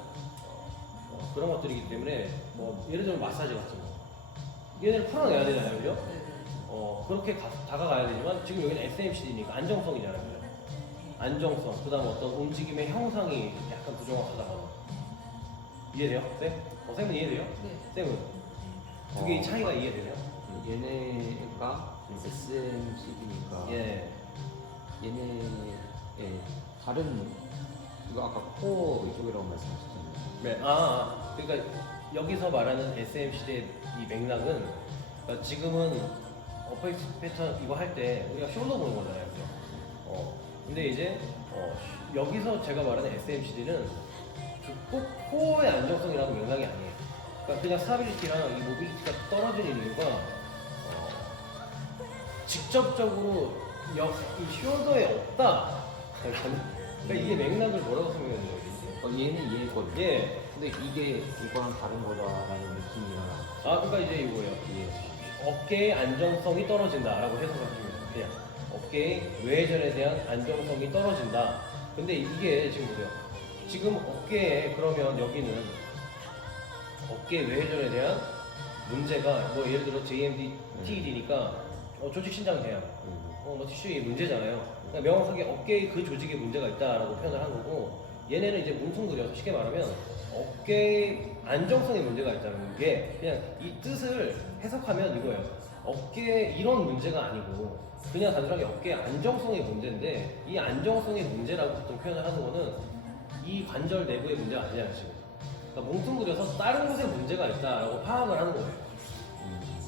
그런 것들이기 때문에 뭐 예를 들면 마사지 같은 거 얘네를 풀어내야 되잖아요, 그죠? 네. 그렇게 다가가야 되지만 지금 여기는 SMCD니까 안정성이잖아요. 그죠? 안정성, 그다음 어떤 움직임의 형상이 약간 부정확하다거나 이해돼요? 쌤? 쌤은 이해돼요? 네. 쌤은 두 개의 차이가 이해되세요? 얘네가 SMCD니까 예. 얘네의 다른 이거 아까 코어 이쪽이라고 말씀하셨잖아요. 네. 그러니까 여기서 말하는 SMCD의 이 맥락은 그러니까 지금은 어페이스 패턴 이거 할 때 우리가 숄더 보는 거잖아요, 그죠? 근데 이제 여기서 제가 말하는 SMCD는 꼭 코어의 안정성이라는 맥락이 아니에요. 그러니까 그냥 스타빌리티랑 이 모빌리티가 떨어지는 이유가 직접적으로 이 숄더에 없다. 그러니까 이게 맥락을 뭐라고 설명해야 되지? 얘는 얘거든요. 예. 근데 이게 이거랑 다른 거다라는 느낌이라. 그러니까 이제 이거예요. 어깨의 안정성이 떨어진다라고 해석하시면 돼요. 그냥 어깨의 외전에 대한 안정성이 떨어진다. 근데 이게 지금 보세요. 지금 어깨에 그러면 여기는 어깨 외전에 대한 문제가 뭐 예를 들어 JMD, TED니까 조직 신장 제한, 뭐 티슈의 문제잖아요. 그러니까 명확하게 어깨의 그 조직에 문제가 있다라고 표현을 한 거고 얘네는 이제 뭉퉁그려서 쉽게 말하면 어깨의 안정성에 문제가 있다는 게 그냥 이 뜻을 해석하면 이거예요. 어깨에 이런 문제가 아니고 그냥 단순하게 어깨의 안정성의 문제인데 이 안정성의 문제라고 보통 표현을 하는 거는 이 관절 내부의 문제가 아니잖아요 지금. 그러니까 뭉퉁그려서 다른 곳에 문제가 있다라고 파악을 하는 거예요.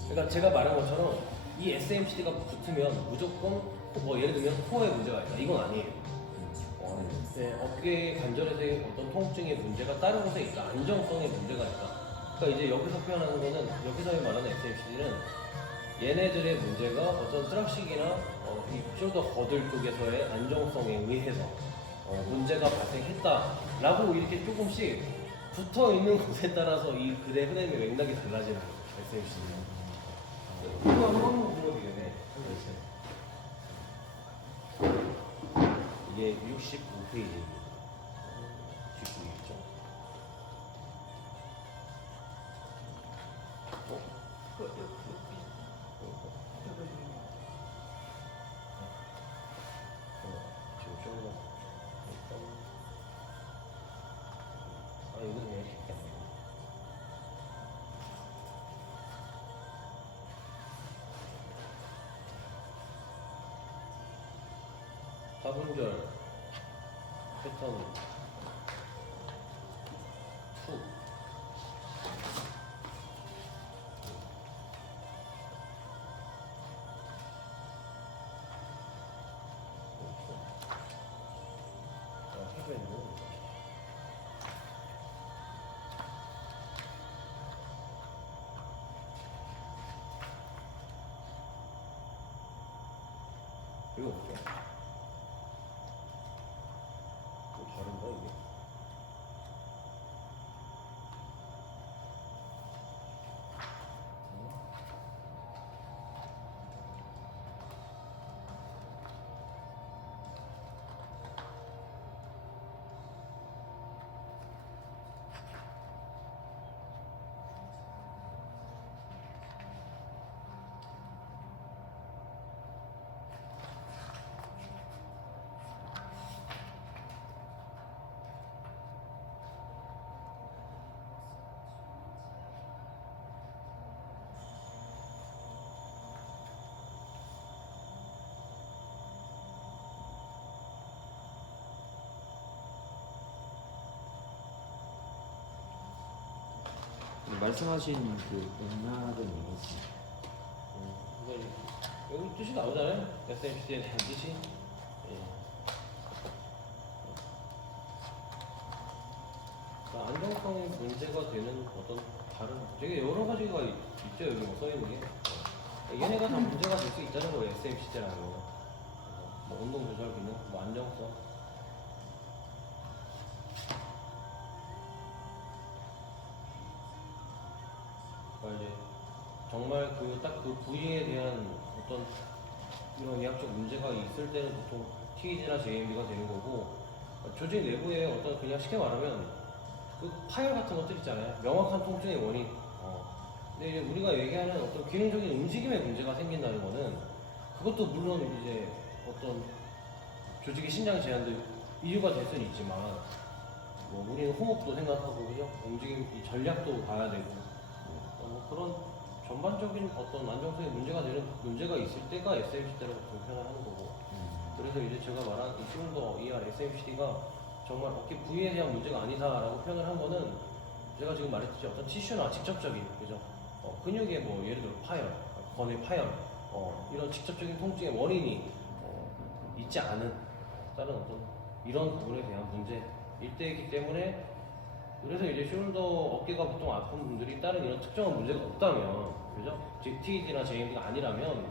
그러니까 제가 말한 것처럼 이 SMCD가 붙으면 무조건 뭐 예를 들면 코어에 문제가 있다 이건 아니에요. 네, 어깨 관절에서의 어떤 통증의 문제가 다른 곳에 있다. 안정성의 문제가 있다. 그러니까 이제 여기서 표현하는 거는 여기서 말하는 SMCD는 얘네들의 문제가 어떤 트락식이나 이 숄더 거들 쪽에서의 안정성에 의해서 문제가 발생했다라고 이렇게 조금씩 붙어 있는 곳에 따라서 이 글의 흐름의 맥락이 달라지는 거죠. SMCD는. 이거 한번 보면 되겠네. 이게 65페이지입니다. 뒷부분 있죠? 지금 좀 이거 그냥 이렇게 할게요. 사분절 패턴 2 이거 볼게요. 다른가 이게? 말씀하신 그 맥락은 이거지. 그러니까 여기 뜻이 나오잖아요. SMCD에 대한 뜻이. 예. 그러니까 안정성에 문제가 되는 어떤 다른 되게 여러 가지가 있죠 여기 뭐 써있는 게. 얘네가 다 문제가 될 수 있다는 거예요 SMCD라는 거. 뭐 운동 조절 기능, 뭐 안정성. 그러니까 이제 정말 그 딱 그 부위에 대한 어떤 이런 의학적 문제가 있을 때는 보통 TED나 JMD가 되는 거고 조직 내부에 어떤 그냥 쉽게 말하면 그 파열 같은 것들 있잖아요. 명확한 통증의 원인 근데 이제 우리가 얘기하는 어떤 기능적인 움직임에 문제가 생긴다는 거는 그것도 물론 이제 어떤 조직의 신장 제한도 이유가 될 수는 있지만 뭐 우리는 호흡도 생각하고 그죠? 움직임 이 전략도 봐야 되고 뭐 그런 전반적인 어떤 안정성에 문제가 있을 때가 SMCD라고 표현을 하는 거고 그래서 이제 제가 말한 이 숄더 ER SMCD가 정말 어깨 부위에 대한 문제가 아니다라고 표현을 한 거는 제가 지금 말했듯이 어떤 티슈나 직접적인 그죠? 근육의 뭐 예를 들어 파열, 건의 파열 이런 직접적인 통증의 원인이 있지 않은 다른 어떤 이런 부분에 대한 문제일 때이기 때문에 그래서 이제 숄더 어깨가 보통 아픈 분들이 다른 이런 특정한 문제가 없다면 그죠? 즉 TED나 JMD가 아니라면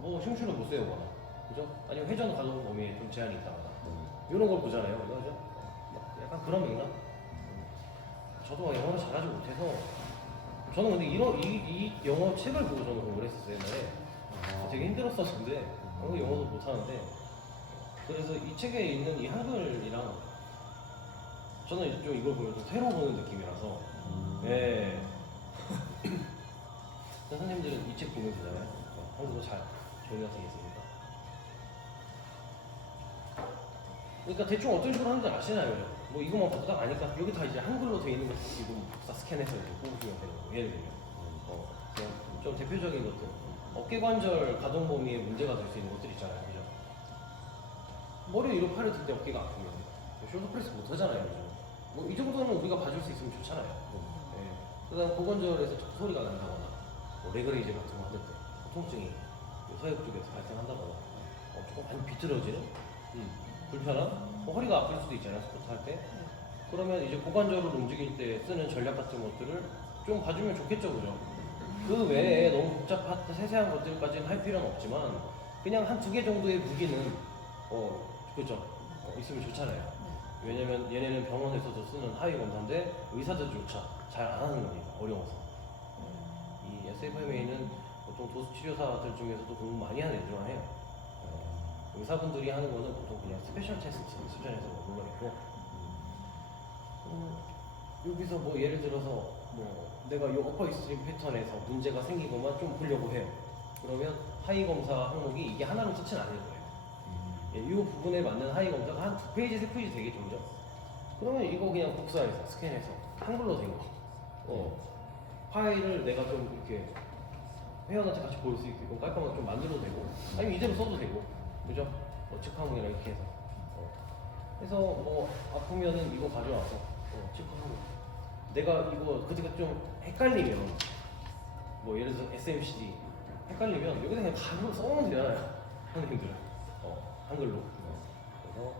뭐 흉추를 못 세우거나 그죠? 아니면 회전 가동 범위에 좀 제한이 있다거나 이런 걸 보잖아요 그죠? 약간 그런 맥락? 저도 막 영어를 잘하지 못해서 저는 근데 이 영어 책을 보고 저는 공부를 했었어요 옛날에 되게 힘들었었는데 영어도 못하는데 그래서 이 책에 있는 이 한글이랑 저는 이제 좀 이걸 보면 좀 새로 보는 느낌이라서 네. 선생님들은 이 책 보면 되잖아요 한국어 잘 정리가 되어 있으니까 그러니까 대충 어떤 식으로 하는지 아시나요? 그죠? 뭐 이것만 보고 딱 아니까 여기 다 이제 한글로 되어 있는 거 이거 복사 스캔해서 이렇게 뽑으시면 되는 거고 예를 들면 그냥 좀 대표적인 것들 어깨 관절 가동 범위에 문제가 될 수 있는 것들 있잖아요 그죠? 머리 위로 팔을 들 때 어깨가 아프면 숄더 프레스 못 하잖아요 그죠? 뭐 이 정도는 우리가 봐줄 수 있으면 좋잖아요 네. 그다음 고관절에서 자꾸 소리가 난다거나 뭐 레그레이즈 같은 거 하는 때 통증이 서엽 쪽에서 발생한다거나 조금 많이 비틀어지는 불편함? 허리가 아플 수도 있잖아요 스쿼트 할 때 그러면 이제 고관절을 움직일 때 쓰는 전략 같은 것들을 좀 봐주면 좋겠죠 그죠? 그 외에 너무 복잡한 세세한 것들까지는 할 필요는 없지만 그냥 한 두 개 정도의 무기는 그죠? 있으면 좋잖아요 왜냐면 얘네는 병원에서도 쓰는 하위 검사인데 의사들조차 잘 안 하는 거니까 어려워서 이 SFMA는 보통 도수 치료사들 중에서도 공부 많이 하는 애들만 해요 의사분들이 하는 거는 보통 그냥 스페셜 테스트 수준에서 머물러 있고 여기서 뭐 예를 들어서 뭐 내가 이 어퍼 익스트림 패턴에서 문제가 생기고만 좀 보려고 해요 그러면 하위 검사 항목이 이게 하나로 끝은 아닐 거예요 이 부분에 맞는 하위 검사가 한 2페이지, 3페이지 되겠죠 그죠? 그러면 이거 그냥 복사해서 스캔해서 한글로 된 거 파일을 내가 좀 이렇게 회원한테 같이 볼 수 있게끔 깔끔하게 좀 만들어도 되고 아니면 이대로 써도 되고 그죠? 체크항목이랑 이렇게 해서 해서 뭐 아프면은 이거 가져와서 체크하고 내가 이거 그때가 좀 헷갈리면 뭐 예를 들어서 SMCD 헷갈리면 여기다 그냥 바로 써놓으면 되잖아요 선생님들은 한글로 그래서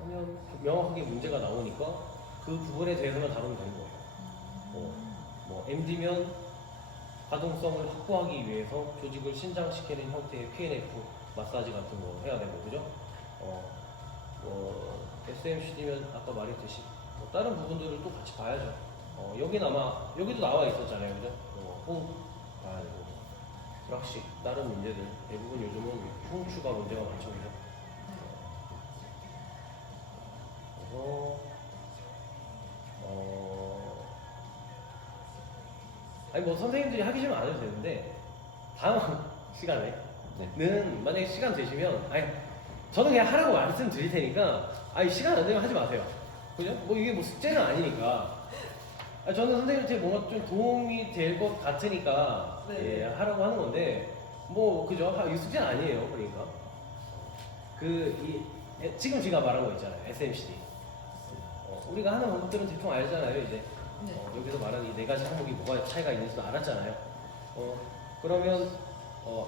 하면 명확하게 문제가 나오니까 그 부분에 대해서만 다루면 되는 거예요 뭐 MD면 가동성을 확보하기 위해서 조직을 신장시키는 형태의 PNF 마사지 같은 거 해야 되고 그죠? SMCD면 아까 말했듯이 다른 부분들을 또 같이 봐야죠 여기도 나와 있었잖아요 그죠? 호흡 봐야 되고 브락시 다른 문제들 대부분 요즘은 흉추가 문제가 많죠 그죠? 그래서 아니 뭐 선생님들이 하기 싫으면 안 해도 되는데 다음 시간에는 만약에 시간 되시면 아니 저는 그냥 하라고 말씀드릴 테니까 아니 시간 안 되면 하지 마세요 그죠? 뭐 이게 뭐 숙제는 아니니까 저는 선생님한테 뭔가 좀 도움이 될 것 같으니까 예, 하라고 하는 건데 뭐 그죠? 이 숙제는 아니에요 그러니까 지금 제가 말한 거 있잖아요 SMCD 우리가 하는 방법들은 대충 알잖아요 이제 여기서 말하는 이 네 가지 항목이 뭐가 차이가 있는지도 알았잖아요 그러면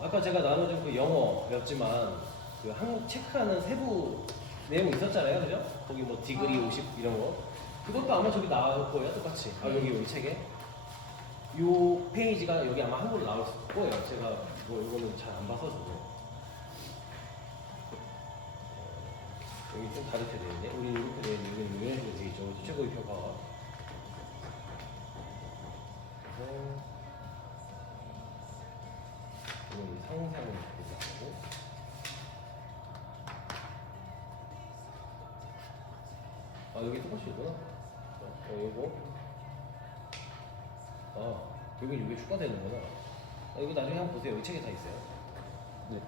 아까 제가 나눠준 그 영어였지만 그 항목 체크하는 세부 내용 있었잖아요 그죠? 거기 뭐 디그리 50 이런 거 그것도 아마 저기 나올 거예요 똑같이 여기 책에 요 페이지가 여기 아마 한글로 나올 거예요 제가 뭐 이거는 잘 안 봐서 저도 여기 좀 다르게 되는데 우리 이렇게 되는데 여기는 이런 식으로 되어 있죠 최고의 평가가 이건 상상을 보고 여기 똑같이 있구나 요거 여기 이게 추가되는구나. 이거 나중에 한번 보세요. 여기 책에 다 있어요. 네.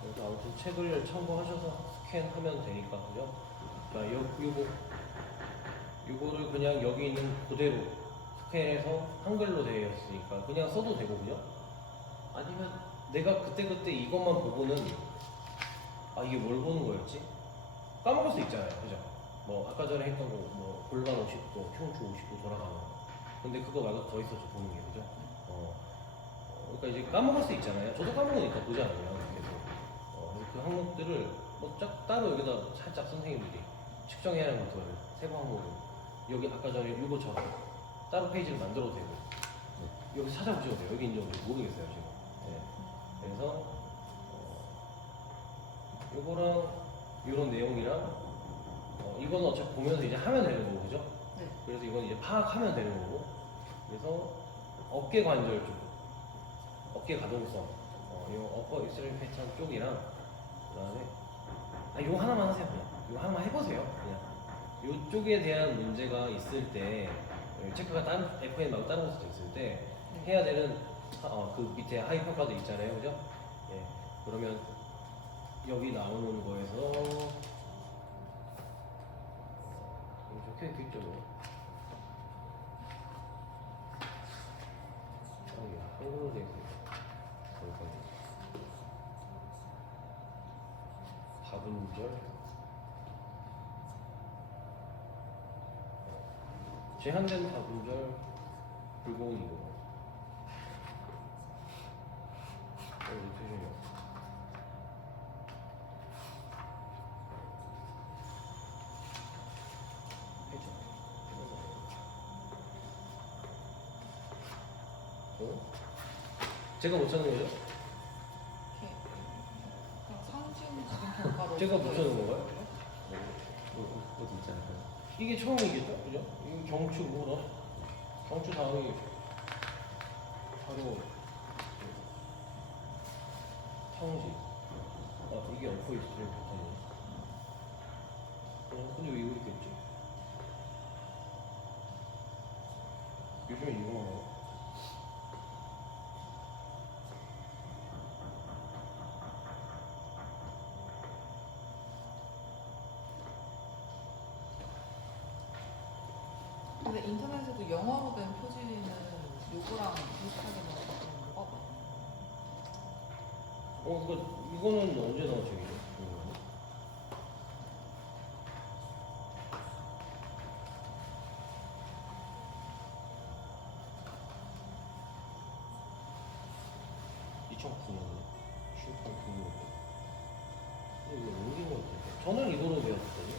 그래서 아무튼 책을 참고하셔서 스캔하면 되니까 그죠? 자, 요거를 그냥 여기 있는 그대로 스캔해서 한글로 되어 있으니까 그냥 써도 되고 그죠? 아니면 내가 그때 이것만 보고는 아 이게 뭘 보는 거였지? 까먹을 수 있잖아요, 그죠? 뭐 아까 전에 했던 거 뭐 골반 50도, 흉추 50도 돌아가는 거. 근데 그거 말고 더 있었죠 보는 게 그죠? 그러니까 이제 까먹을 수 있잖아요. 저도 까먹으니까 보잖아요. 계속. 그래서 그 항목들을 뭐 따로 여기다 살짝 선생님들이 측정해야 하는 것들을 세부 항목을 여기 아까 전에 이거처럼 따로 페이지를 만들어도 되고 여기 찾아보셔도 돼요. 여기 있는지 모르겠어요 지금. 네. 그래서 요거랑 이런 내용이랑 이거는 어차피 보면서 이제 하면 되는 거고 그죠? 네. 그래서 이건 이제 파악하면 되는 거고 그래서 어깨 관절 쪽 어깨 가동성 이 어퍼 익스트림 패턴 쪽이랑 그다음에 이거 하나만 하세요 그냥 이거 하나만 해보세요 그냥 이쪽에 대한 문제가 있을 때 체크가 다른 FN 말고 다른 곳에도 있을 때 해야 되는 그 밑에 하이 평가도 있잖아요 그죠? 예 그러면 여기 나오는 거에서 적혀 있겠죠 한글로 되어 있어요 거기까지 다분절 제한된 다분절 불고운 이거 표준이요 제가 못 찾는 거죠? 이렇게 그냥 상징 지금 평가로 제가 못 찾는 건가요? 어디 있지 않을까요? 이게 처음이겠죠? 그죠? 이거 경추 뭐라? 경추 다음이 바로 상지 이게 엎어 있을 패턴이에요 근데 왜 이거 있겠지? 요즘에 이거 먹어요 근데 인터넷에도 영어로 된 표지는 요거랑 비슷하게 나와서 그럼 뭐가 많아요? 그러니까 이거는 언제 나온 책이죠? 이거는? 2009년에 출판 등록 이거 옮긴 거 같아요 저는 이거로 배웠거든요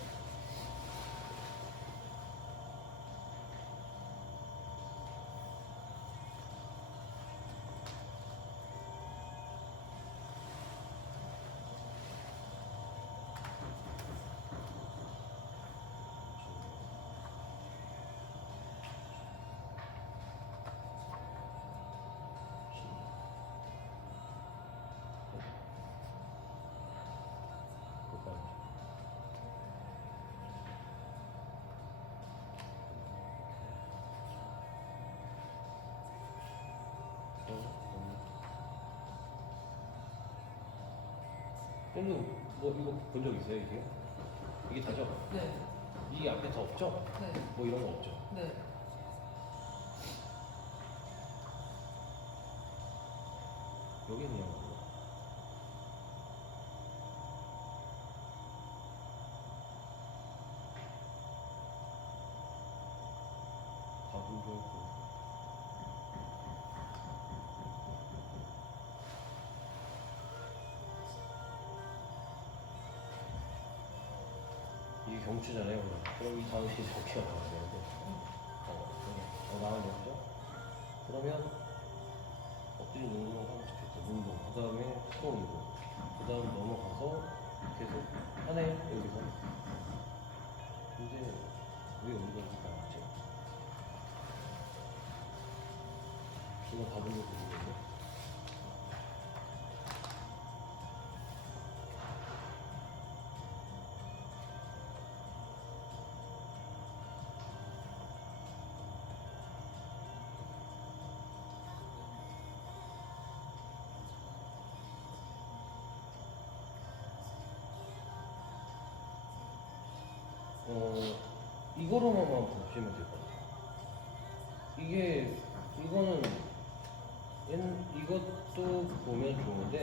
쌤도 뭐 이거 본 적 있어요 이게? 이게 다죠? 네. 이 앞에 더 없죠? 네. 뭐 이런 거 없죠? 네. 여기는 그냥 뭐야? 다분절 이게 경추잖아요 그럼 이 다음에 이제 어깨가 나와야 되는데 나와야 되죠? 그러면 엎드린 운동을 하고 싶겠죠 운동, 그 다음에 수동 운동, 그 다음 넘어가서 계속 하네요 여기서. 근데 왜 우리가 이렇게 나왔지? 이거 다 보는 거 모르겠네. 이거로만 보시면 될 것 같아요. 이거는 이것도 보면 좋은데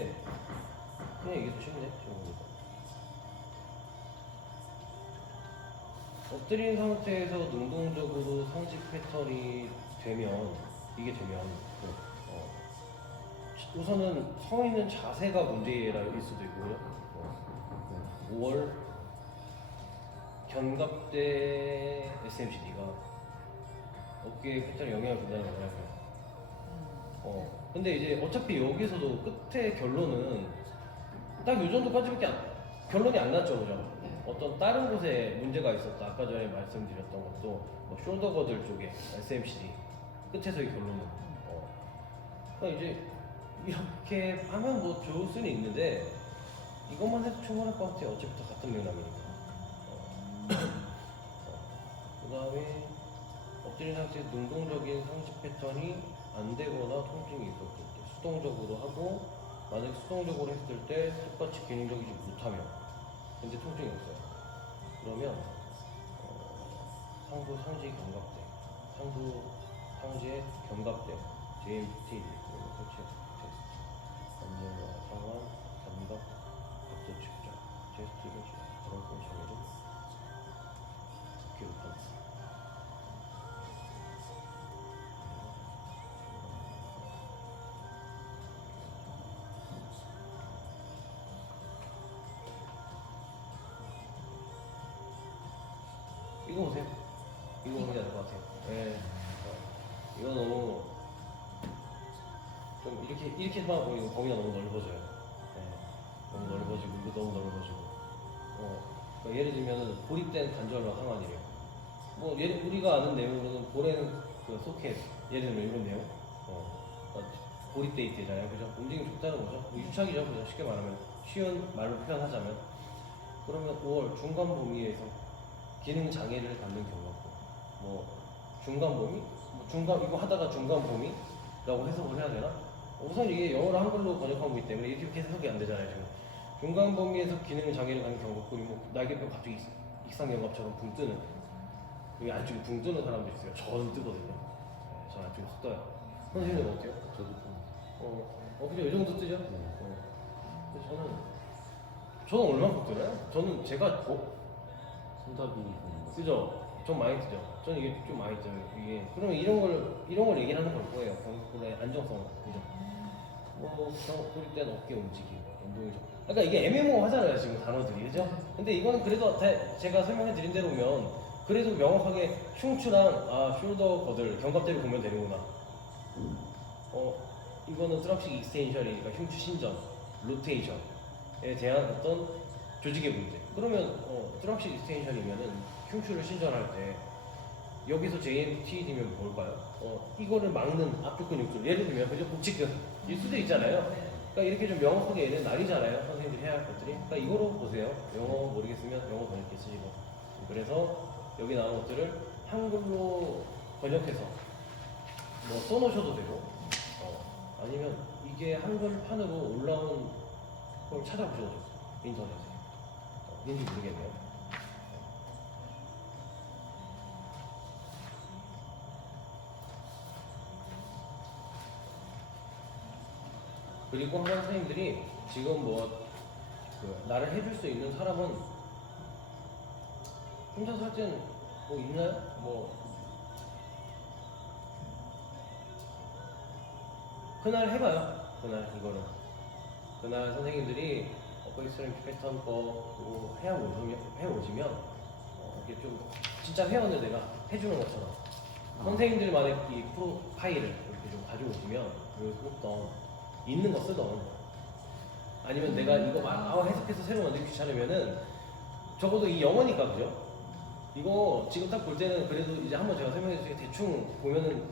그냥 이게 더 쉽네 생각보다. 엎드린 상태에서 능동적으로 상식 패턴이 되면 이게 되면 우선은 서 있는 자세가 문제일 수도 있고요. 5월 견갑대 SMCD가 어깨 패턴에 영향을 준다는 거잖아요. 근데 이제 어차피 여기서도 끝의 결론은 딱 요 정도까지밖에 결론이 안 났죠, 그죠? 네. 어떤 다른 곳에 문제가 있었다. 아까 전에 말씀드렸던 것도 뭐 숄더 거들 쪽에 SMCD 끝에서의 결론은. 그러니까 이제 이렇게 하면 뭐 좋을 수는 있는데 이것만 해도 충분할 것 같아요. 어차피 다 같은 맥락이니까. 그 다음에 엎드린 상태에서 능동적인 상식 패턴이 안 되거나 통증이 있었을 때 수동적으로 하고 만약 수동적으로 했을 때 똑같이 기능적이지 못하면 근데 통증이 없어요. 그러면 상부 상지 견갑대, 상부 상지의 견갑대, JMT 그리고 테스트, 안정과 상완, 견갑, 각도 측정, 제스트를 그런 포지션으로 기록합니다. 이거 보세요. 이거 보는 게 나을 것 같아요. 네. 이거 너무 좀 이렇게만 보이고 범위가 너무 넓어져요. 네. 너무 넓어지고 이거 너무 넓어지고. 그러니까 예를 들면 고립된 관절과 상완이래요. 뭐 우리가 아는 내용으로는 볼에는 그 소켓 예를 들면 이런 내용. 그러니까 고립돼 있대잖아요. 그죠? 움직임이 좋다는 거죠. 뭐 유착이죠. 그죠? 쉽게 말하면 쉬운 말로 표현하자면 그러면 5월 중간 범위에서 기능 장애를 갖는 경우고, 뭐 중간 범위, 뭐 중간 이거 하다가 중간 범위라고 해석을 해야 되나? 우선 이게 영어로 한글로 번역한 거기 때문에 이렇게 해석이 안 되잖아요 지금. 중간 범위에서 기능 장애를 갖는 경우고, 뭐 날개뼈 갑자기 익상견갑처럼 붕 뜨는, 여기 안쪽에 붕 뜨는 사람도 있어요. 저는 뜨거든요. 네, 저는 안쪽에 확 떠요. 선생님은 어때요? 저도 좀. 그죠? 이 정도 뜨죠? 근데 저는 얼마큼 뜨나요? 저는 제가 손잡이 보는 거. 그죠? 좀 많이 뜨죠. 저는 이게 좀 많이 떠요. 이게 그러면 이런 걸 얘기하는 걸 거예요. 건강의 안정성, 그죠? 뭐 그럴 땐 어깨 움직임, 운동이죠. 그러니까 이게 애매모호하잖아요 지금 단어들이, 그죠? 근데 이거는 그래도 제가 설명해드린 대로면 그래도 명확하게 흉추랑 숄더 거들 견갑대를 보면 되는구나. 이거는 트락식 익스텐션이니까 흉추 신전, 로테이션에 대한 어떤 조직의 문제. 그러면 트락식 익스텐션이면은 흉추를 신전할 때 여기서 JMTD면 뭘까요? 이거를 막는 앞쪽 근육들, 예를 들면 그죠? 복직근 일 수도 있잖아요. 그러니까 이렇게 좀 명확하게 얘는 나뉘잖아요. 선생님들이 해야 할 것들이. 그러니까 이거로 보세요. 영어 모르겠으면 영어 번역기 쓰시고. 그래서 여기 나온 것들을 한글로 번역해서 뭐 써놓으셔도 되고, 아니면 이게 한글판으로 올라온 걸 찾아보셔도 돼요. 인터넷에. 뭔지 모르겠네요. 그리고 항상 선생님들이 지금 나를 해줄 수 있는 사람은 혼자서 할 때는 뭐 있나요? 그날 해봐요. 그날 선생님들이 어퍼익스트림 패턴 거 해오시면 이게 좀 진짜 회원을 내가 해주는 것처럼 선생님들만의 이 프로파일을 이렇게 좀 가져오시면 여기서 했던 있는 거 쓰던 아니면 내가 이거 해석해서 새로 만들기 귀찮으면은 적어도 이 영어니까 그죠? 이거 지금 딱 볼 때는 그래도 이제 한번 제가 설명해 주시게 대충 보면은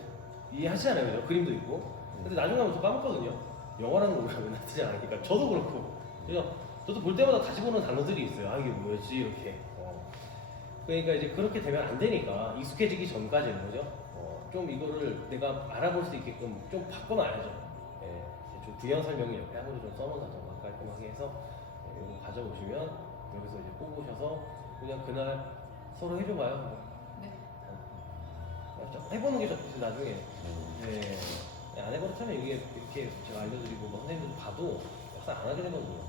이해하시잖아요, 그죠? 그림도 있고. 근데 나중에 하면 또 까먹거든요. 영어라는 거 우리가 맨날 쓰지 않으니까 저도 그렇고. 그래서 저도 볼 때마다 다시 보는 단어들이 있어요. 아 이게 뭐였지 이렇게. 그러니까 이제 그렇게 되면 안 되니까 익숙해지기 전까지는 거죠. 좀 이거를 내가 알아볼 수 있게끔 좀 바꿔놔야죠. 예, 좀 부연 설명을 옆에 한으로 좀 써놓는다던가 깔끔하게 해서 이거 가져오시면 여기서 이제 뽑으셔서 그냥 그날 서로 해줘봐요. 네. 맞죠? 해보는 게 좋지 나중에. 네. 안 해버릇하면 이게 이렇게 제가 알려드리고 뭐 선생님들 봐도 막상 안 하게 되거든요.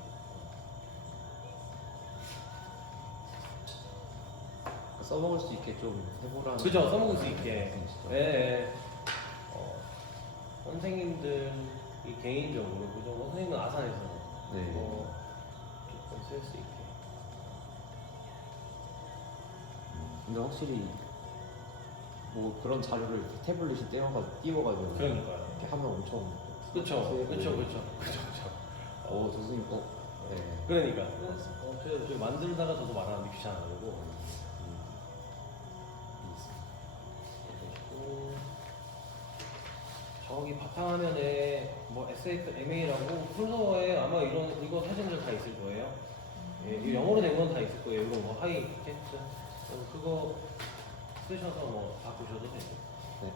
써먹을 수 있게 좀 해보라는. 그죠? 써먹을 수 있게. 진짜. 네. 선생님들이 개인적으로 그죠? 뭐 선생님은 아산에서 네. 조금 쓸 수 있게. 근데 확실히 뭐 그런 자료를 태블릿에 띄워가지고 그러니까요. 이렇게 하면 엄청. 그쵸? 네. 그쵸? 저 선생님 네. 그러니까. 저 만들다가 저도 말하는데 귀찮아가지고. 저기 바탕화면에 뭐 SF, MA라고 폴더에 아마 이거 사진들 다 있을 거예요. 예, 이 영어로 된 건 다 있을 거예요. 이런 거 하이 텍스트 그거 쓰셔서 뭐 바꾸셔도 되고. 네.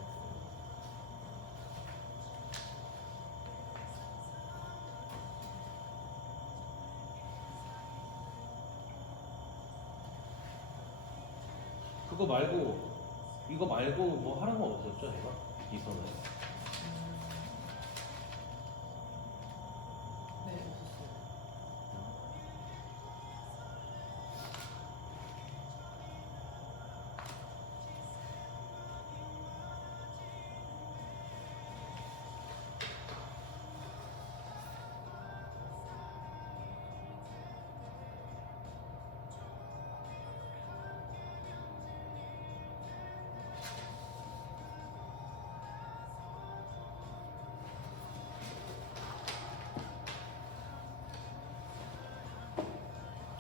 그거 말고 이거 말고 뭐 하는 거 없었죠, 제가 이 선을. 네, 없었어요.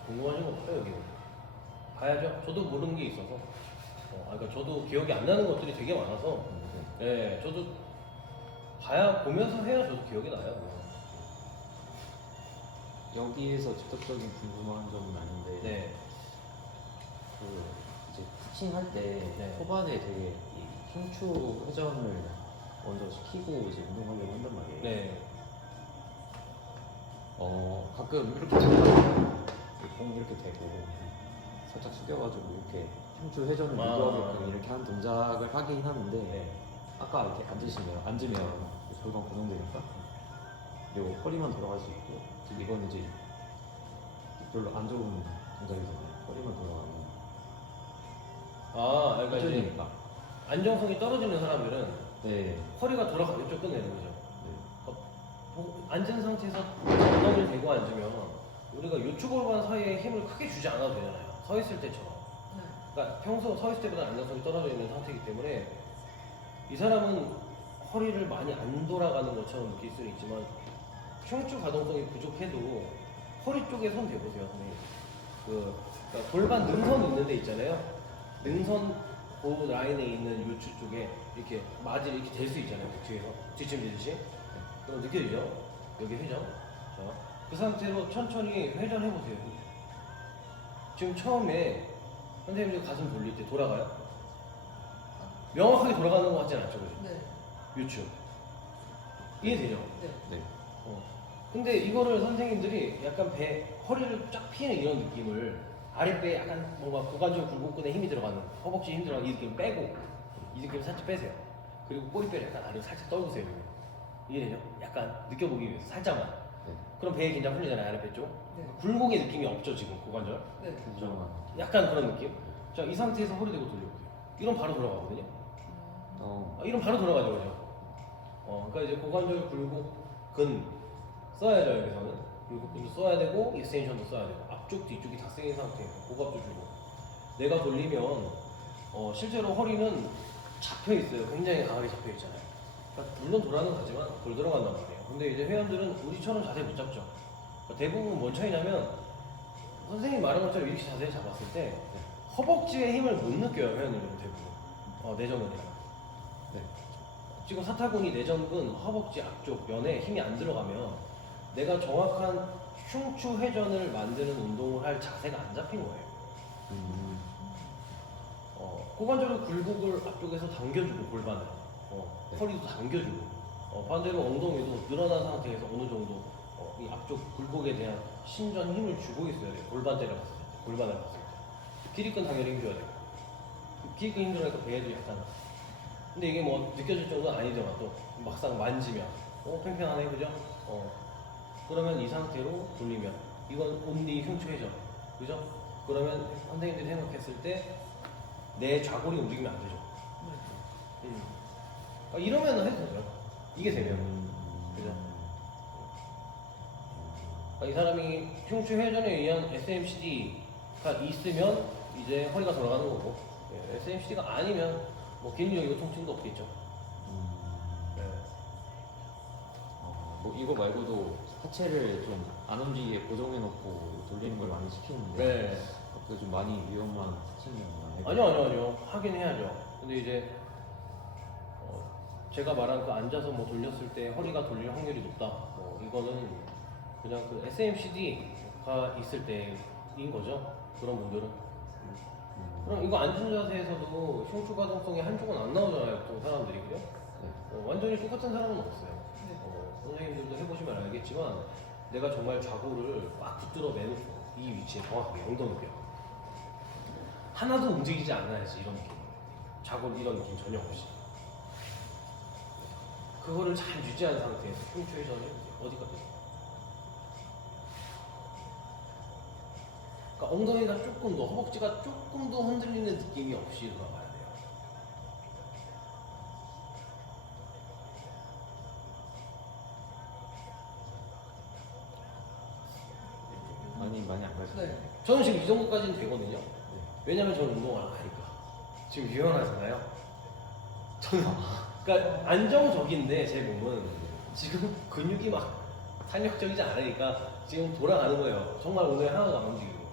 궁금하신 거 없어요, 여기? 가야죠. 저도 모르는 게 있어서. 그러니까 저도 기억이 안 나는 것들이 되게 많아서. 네, 저도 보면서 해야 저도 기억이 나요. 여기에서 직접적인 궁금한 점은 아닌데 네. 그 이제 피칭할 때 네. 초반에 되게 이 흉추 회전을 먼저 시키고 이제 운동하려고 한단 말이에요. 네. 가끔 이렇게 되고 공 이렇게 대고 살짝 숙여가지고 이렇게 흉추 회전을 아. 유도하게끔 이렇게 하는 동작을 하긴 하는데 네. 아까 이렇게 앉으면 골반 고정되니까 그리고 허리만 돌아갈 수 있고 이건 이제 별로 안 좋은 동작이잖아요. 허리만 돌아가면 그러니까 이제 회전이니까. 안정성이 떨어지는 사람들은 네. 허리가 돌아가겠죠, 끝내는 거죠. 네. 앉은 상태에서 엉덩이를 대고 앉으면 우리가 요추골반 사이에 힘을 크게 주지 않아도 되잖아요. 서 있을 때처럼. 네. 그러니까 평소 서 있을 때보다 안정성이 떨어져 있는 상태이기 때문에 이 사람은 허리를 많이 안 돌아가는 것처럼 느낄 수는 있지만 흉추 가동성이 부족해도 허리 쪽에 손 대보세요, 선생님. 그러니까 골반 능선 있는 데 있잖아요. 능선 그 라인에 있는 요추 쪽에 이렇게 마디를 이렇게 댈 수 있잖아요. 뒤에서 뒤침지듯이. 그럼 느껴지죠? 여기 회전. 자, 그 상태로 천천히 회전해보세요. 지금 처음에 선생님들 가슴 돌릴 때 돌아가요? 명확하게 돌아가는 것 같진 않죠, 그죠? 네. 요추. 이해되죠? 네. 네. 근데 이거를 선생님들이 약간 허리를 쫙 피는 이런 느낌을 아랫배에 약간 뭔가 고관절 굴곡근에 힘이 들어가는, 허벅지에 힘 들어가는 이 느낌 빼고 이 느낌을 살짝 빼세요. 그리고 꼬리뼈를 약간 아래로 살짝 떠보세요. 이해되죠? 약간 느껴보기 위해서 살짝만. 네. 그럼 배에 긴장 풀리잖아요, 아랫배 쪽. 네. 굴곡의 느낌이 없죠, 지금 고관절. 네. 부정한. 약간 그런 느낌. 자, 이 상태에서 허리 대고 돌려보세요. 이런 바로 돌아가거든요. 이런 바로 돌아가죠, 그죠? 그러니까 이제 고관절 굴곡근 써야죠, 여기서는. 굴곡근도 써야 되고, 익스텐션도 써야 되고, 앞쪽, 뒤쪽이 다 쓰인 상태에서 고갑도 주고. 내가 돌리면, 실제로 허리는 잡혀 있어요. 굉장히 강하게 잡혀 있잖아요. 그러니까 물론 돌아는 가지만 돌 들어간단 말이에요. 근데 이제 회원들은 우리처럼 자세 못 잡죠. 그러니까 대부분 뭔 차이냐면 선생님이 말한 것처럼 이렇게 자세히 잡았을 때 허벅지의 힘을 못 느껴요, 회원님들은 대부분. 내전근이랑. 네. 지금 사타구니 내전근 허벅지 앞쪽 면에 힘이 안 들어가면 내가 정확한 흉추 회전을 만드는 운동을 할 자세가 안 잡힌 거예요. 고관절은 굴곡을 앞쪽에서 당겨주고 골반을 네. 허리도 당겨주고 반대로 엉덩이도 늘어난 상태에서 어느 정도 이 앞쪽 굴곡에 대한 신전 힘을 주고 있어야 돼요. 골반대를 봤을 때, 골반을 봤을 때. 길이끈 당연히 힘줘야 돼요. 길이끈 힘들어니까 배에도 약간. 근데 이게 뭐 느껴질 정도는 아니더라도 막상 만지면 팽팽하네, 그죠? 그러면 이 상태로 돌리면 이건 온리 흉추 회전, 그죠? 그러면 선생님들이 생각했을 때 내 좌골이 움직이면 안 되죠. 이러면 해도 되죠. 이게 되면. 그죠? 이 사람이 흉추 회전에 의한 SMCD가 있으면 이제 허리가 돌아가는 거고, SMCD가 아니면 뭐 기능적이고 통증도 없겠죠. 네. 뭐 이거 말고도 하체를 좀 안 움직이게 고정해놓고 돌리는 걸 많이 시키는데 네. 그게 좀 많이 위험한 하체인가요? 아니요. 하긴 해야죠. 근데 이제 제가 말한 그 앉아서 뭐 돌렸을 때 허리가 돌릴 확률이 높다. 이거는 그냥 그 SMCD가 있을 때인 거죠. 그런 분들은. 그럼 이거 앉은 자세에서도 흉추 가동성이 한쪽은 안 나오잖아요, 보통 사람들이, 그죠? 완전히 똑같은 사람은 없어요. 선생님들도 해보시면 알겠지만 내가 정말 좌골을 꽉 붙들어 매놓고 이 위치에 정확하게 엉덩이뼈 하나도 움직이지 않아야지 이런 느낌. 좌골 이런 느낌 전혀 없이. 그거를 잘 유지한 상태에서 흉추 회전이 어디까지? 그러니까 엉덩이가 조금 더, 허벅지가 조금 더 흔들리는 느낌이 없이 들어가야 돼요. 많이 안 가시죠? 네. 저는 지금 이 정도까지는 되거든요. 왜냐면 저는 운동을 안 하니까. 지금 유연하잖아요. 저는 그러니까 안정적인데 제 몸은 지금 근육이 막 탄력적이지 않으니까 지금 돌아가는 거예요. 정말 오늘 하나도 안 움직이고.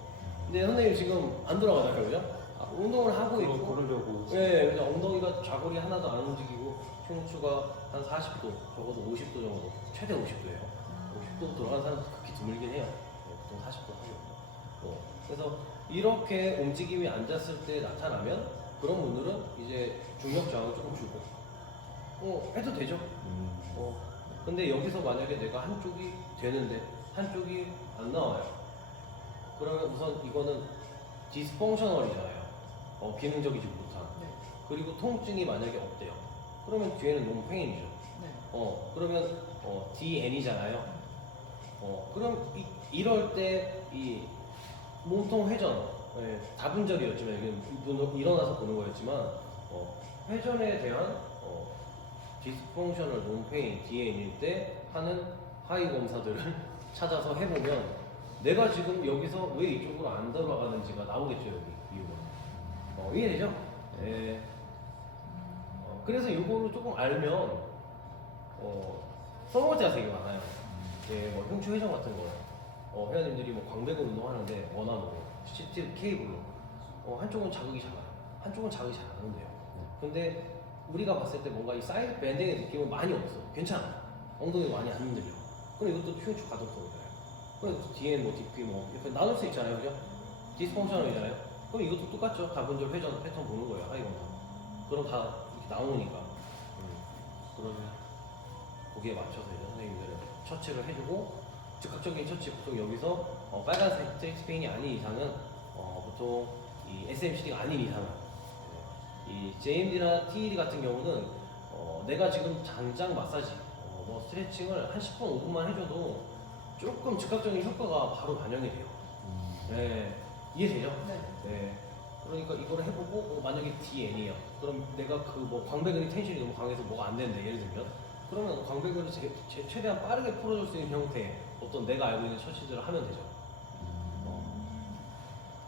근데 선생님 지금 안 돌아가잖아요, 그죠? 운동을 하고 있고. 그러려고. 네, 그래서 엉덩이가 좌골이 하나도 안 움직이고 흉추가 한 40도, 적어도 50도 정도, 최대 50도예요. 50도 돌아가는 사람도 극히 드물긴 해요. 보통 40도 하고. 그래서 이렇게 움직임이 앉았을 때 나타나면 그런 분들은 이제 중력 저항을 조금 주고 해도 되죠. 근데 여기서 만약에 내가 한쪽이 되는데 한쪽이 안 나와요. 그러면 우선 이거는 디스펑셔널이잖아요. 기능적이지 못한. 네. 그리고 통증이 만약에 없대요. 그러면 뒤에는 너무 페인이죠. 네. 그러면 DN이잖아요. 그럼 이럴 때 이 몸통 회전, 다분절이었지만 이게 일어나서 보는 거였지만 회전에 대한 디스펑셔널 논페인 DN일 때 하는 하위 검사들을 찾아서 해보면 내가 지금 여기서 왜 이쪽으로 안 들어가는지가 나오겠죠, 여기 이유가. 이해되죠? 네. 그래서 이거를 조금 알면 써먹을 때가 되게 많아요. 뭐 흉추 회전 같은 거 회원님들이 뭐 광배근 운동하는데 원하고 시트 케이블로 한쪽은 자극이 작아요. 한쪽은 자극이 잘 안 온대요. 근데 우리가 봤을 때 뭔가 이 사이드 밴딩의 느낌은 많이 없어. 괜찮아. 엉덩이가 많이 안 흔들려. 그럼 이것도 흉추 가동성이잖아요. 그럼 이것도 DN 뭐 DP 뭐 이렇게 나눌 수 있잖아요, 그죠? 디스펑셔널이잖아요. 그럼 이것도 똑같죠. 다분절 회전 패턴 보는 거예요, 하이 검사. 그럼 다 이렇게 나오니까. 그러면 거기에 맞춰서 이제 선생님들은 처치를 해주고 즉각적인 처치 보통 여기서 빨간색 트릭스페인이 아닌 이상은 보통 이 SMCD가 아닌 이상은 이 JMD나 TED 같은 경우는 내가 지금 당장 마사지 뭐 스트레칭을 한 10분 5분만 해줘도 조금 즉각적인 효과가 바로 반영이 돼요. 네, 이해되죠? 네. 네. 그러니까 이거를 해보고 만약에 DN이에요. 그럼 내가 그 뭐 광배근이 텐션이 너무 강해서 뭐가 안 되는데 예를 들면 그러면 광배근을 최대한 빠르게 풀어줄 수 있는 형태의 어떤 내가 알고 있는 처치들을 하면 되죠.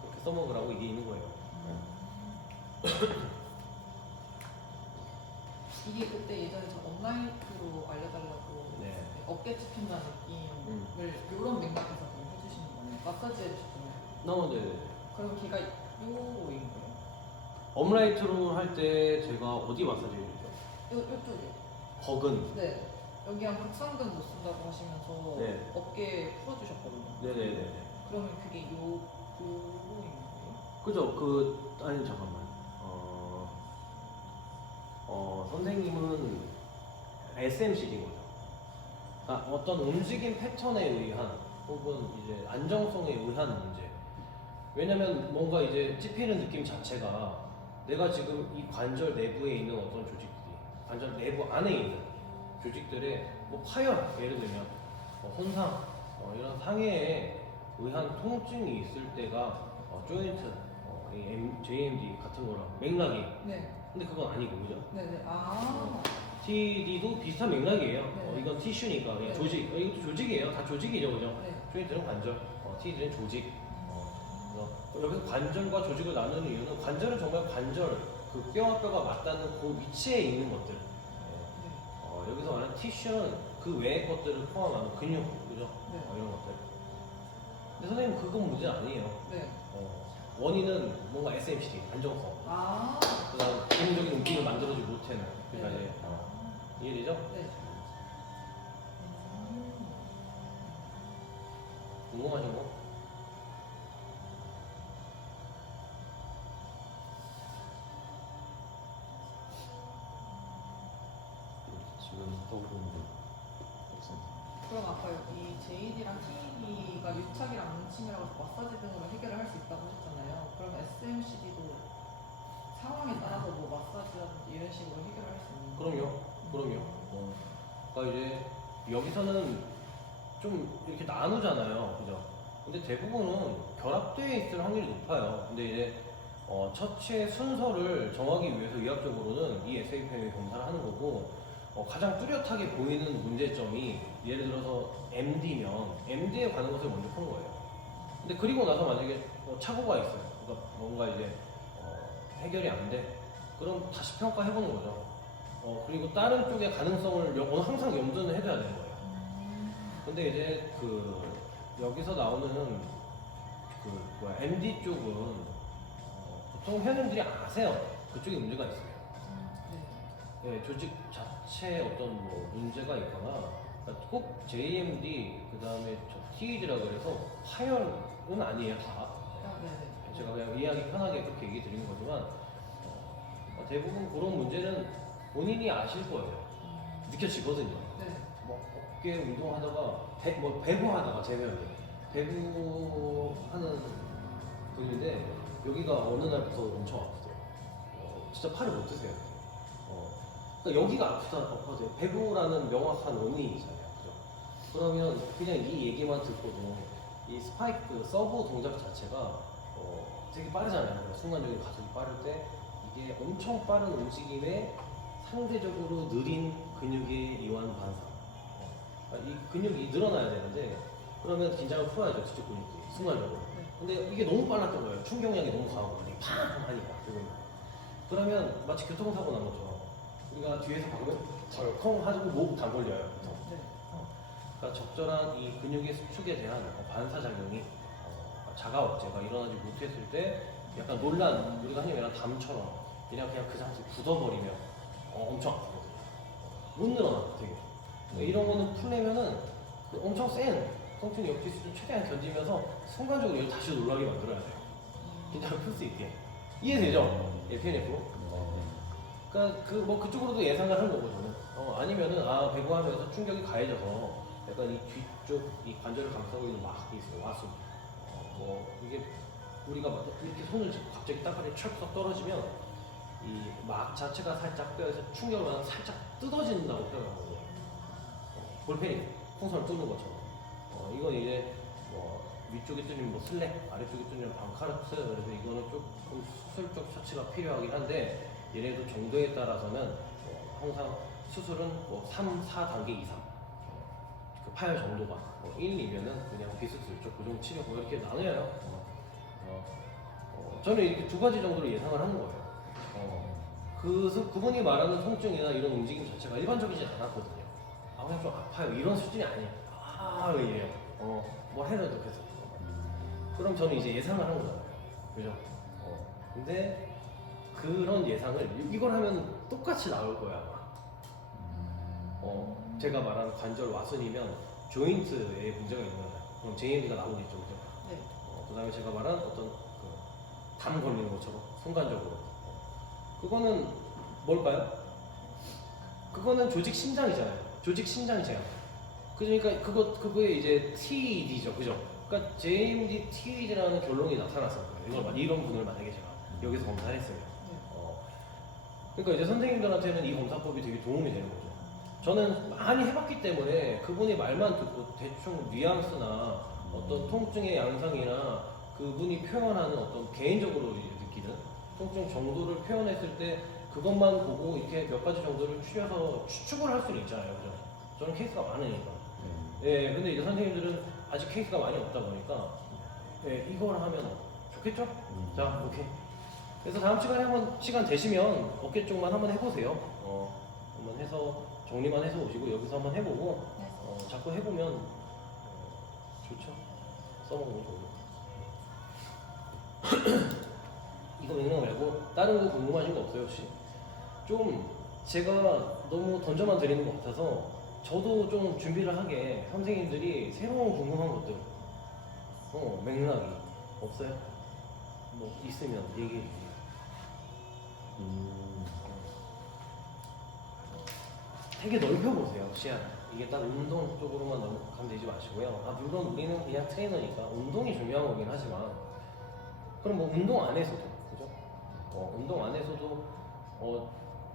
그렇게 써먹으라고 이게 있는 거예요. 이게 그때 예전에 저 업라이트로 알려달라고 네. 어깨 집힌다는 느낌을 이런 맥락에서 그럼 해주시는 거예요. 마사지 해주시잖아요. 네. 그럼 걔가 요인 거예요? 업라이트로 할 때 제가 어디 마사지 해주죠? 요쪽에. 거근. 네. 여기랑 극상근 못 쓴다고 하시면서 네. 어깨 풀어주셨거든요. 네네네. 그러면 그게 요인 거예요? 그죠? 아니 잠깐만. 선생님은 SMC인 거죠. 아, 어떤 움직임 패턴에 의한 혹은 이제 안정성에 의한 문제. 왜냐면 뭔가 이제 찝히는 느낌 자체가 내가 지금 이 관절 내부에 있는 어떤 조직들이 관절 내부 안에 있는 조직들의 뭐 파열, 예를 들면 손상, 이런 상해에 의한 통증이 있을 때가 조인트, JMD 같은 거랑 맥락이. 네. 근데 그건 아니고 그죠? 네네. 아. TD도 비슷한 맥락이에요. 네. 이건 티슈니까 그냥 네. 조직. 이것도 조직이에요. 다 조직이죠, 그죠? 네. 조인트는 관절, TD는 조직. 그래서 여기서 관절과 조직을 나누는 이유는 관절은 정말 관절, 그 뼈와 뼈가 맞닿는 그 위치에 있는 것들. 여기서 말하는 티슈는 그 외의 것들을 포함하는 근육, 그죠? 네. 이런 것들. 근데 선생님 그건 문제 아니에요. 네. 원인은 뭔가 SMCD, 안정성. 아. 그다음 기능적인 움직임을 만들어주지 못하는. 그러니까 네. 이제 이해되죠? 네. 궁금하신 거? 지금 떠오르는 게 없습니다. 그럼 아까 여기 JD랑 TED가 유착이랑 뭉침이라고 해서 마사지 등으로 해결을 할 수 있다고 하셨잖아요. 그럼 SMCD도 상황에 따라서 뭐 마사지라든지 이런 식으로 해결을 할 수 있는 거예요? 그럼요. 그러니까 이제 여기서는 좀 이렇게 나누잖아요, 그죠? 근데 대부분은 결합되어 있을 확률이 높아요. 근데 이제 처치의 순서를 정하기 위해서 의학적으로는 이 SAPM을 검사를 하는 거고, 가장 뚜렷하게 보이는 문제점이 예를 들어서 MD면 MD에 관한 것을 먼저 푼 거예요. 근데 그리고 나서 만약에 착오가 있어요. 그러니까 뭔가 이제 해결이 안 돼. 그럼 다시 평가해보는 거죠. 그리고 다른 쪽의 가능성을 항상 염두는 해둬야 되는 거예요. 근데 이제 여기서 나오는 MD 쪽은 보통 회원님들이 아세요. 그쪽에 문제가 있어요. 네. 예, 조직 자체에 어떤 뭐 문제가 있거나, 그러니까 꼭 JMD 그다음에 TED라고 그래서 파열은 아니에요 다. 아, 네네. 제가 그냥 이해하기 편하게 그렇게 얘기 드리는 거지만 대부분 그런 문제는 본인이 아실 거예요. 느껴지거든요. 네. 뭐 어깨 운동하다가 배구하다가 제외하게 배구하는 분인데 여기가 어느 날부터 엄청 아프대요. 진짜 팔을 못 드세요. 그러니까 여기가 아파도 배구라는 명확한 원인이 있잖아요. 그죠? 그러면 그냥 이 얘기만 듣고도 이 스파이크 서브 동작 자체가 되게 빠르잖아요. 그러니까 순간적인 가속이 빠를 때 이게 엄청 빠른 움직임에 상대적으로 느린 근육의 이완 반사. 그러니까 이 근육이 늘어나야 되는데 그러면 긴장을 풀어야죠. 뒤쪽 근육들이 순간적으로. 네. 근데 이게 너무 빨랐던 거예요. 충격량이 너무 강하고 팡 하니까 그러면 마치 교통사고 난 것처럼 우리가 뒤에서 방금 덜컹 하고 목 다 걸려요. 네. 그러니까 적절한 이 근육의 수축에 대한 반사작용이 자가 억제가 일어나지 못했을 때 약간 놀란 우리가 흔히 말하는 담처럼 그냥 그 상태에 굳어버리면 엄청 아프거든요. 못 늘어나 되게. 그러니까 이런 거는 풀려면은 엄청 센 통증 역지 수준 최대한 견디면서 순간적으로 이걸 다시 놀라게 만들어야 돼요. 긴장을 풀 수 있게. 이해되죠? FNF? 그러니까 그쪽으로도 예상을 한 거고 저는. 아니면은 배구하면서 충격이 가해져서 약간 이 뒤쪽 이 관절을 감싸고 있는 막이 있어요. 와수. 이게 우리가 막 이렇게 손을 갑자기 땅바닥에 철썩 떨어지면 이 막 자체가 살짝 뼈에서 충격을 받아 살짝 뜯어진다고 표현하거든요. 볼펜이 풍선을 뚫는 것처럼. 이건 이제 위쪽에 뚫리면 슬랙, 아래쪽에 뚫리면 방카르트. 그래서 이거는 조금 수술적 처치가 필요하긴 한데 얘네도 정도에 따라서는 항상 수술은 3, 4단계 이상. 그 파열 정도가 1, 2면은 그냥 비수술적 고정 치료 이렇게 나눠요. 저는 이렇게 두 가지 정도로 예상을 하는 거예요. 그분이 말하는 통증이나 이런 움직임 자체가 일반적이지 않았거든요. 아 그냥 좀 아파요 이런 수준이 아니에요. 아 이래요. 뭘 해도 계속. 그럼 저는 이제 예상을 한 거잖아요. 그죠? 근데 그런 예상을 이걸 하면 똑같이 나올 거야 아마. 제가 말하는 관절 와순이면 조인트에 문제가 있는 거잖아요. 그럼 JMD가 나오겠죠, 그죠? 네. 그다음에 제가 말한 어떤 담 걸리는 것처럼 순간적으로 그거는 뭘까요? 그거는 조직 신장이잖아요. 조직 신장 제한. 그러니까 그거에 이제 TED죠, 그죠? 그러니까 JMD TED라는 결론이 나타났을 거예요. 이런 분을 만약에 제가 여기서 검사를 했으면. 그러니까 이제 선생님들한테는 이 검사법이 되게 도움이 되는 거죠. 저는 많이 해봤기 때문에 그분이 말만 듣고 대충 뉘앙스나 어떤 통증의 양상이나 그분이 표현하는 어떤 개인적으로 느끼는 통증 정도를 표현했을 때 그것만 보고 이렇게 몇 가지 정도를 추려서 추측을 할 수는 있잖아요, 그죠? 저는 케이스가 많으니까. 예, 근데 이제 선생님들은 아직 케이스가 많이 없다 보니까 예, 이걸 하면 좋겠죠? 자, 오케이. 그래서 다음 시간에 한번 시간 되시면 어깨 쪽만 한번 해보세요. 한번 해서 정리만 해서 오시고 여기서 한번 해보고 자꾸 해보면 좋죠. 써먹으면 좋고. 이거 맥락 말고 다른 거 궁금하신 거 없어요 혹시? 좀 제가 너무 던져만 드리는 것 같아서 저도 좀 준비를 하게 선생님들이 새로운 궁금한 것들 맥락이 없어요? 뭐 있으면 얘기해 주세요. 되게 넓혀보세요, 시야. 이게 딱 운동 쪽으로만 너무 감되지 마시고요. 아, 물론 우리는 그냥 트레이너니까 운동이 중요한 거긴 하지만, 그럼 뭐 운동 안에서도, 그죠? 운동 안에서도,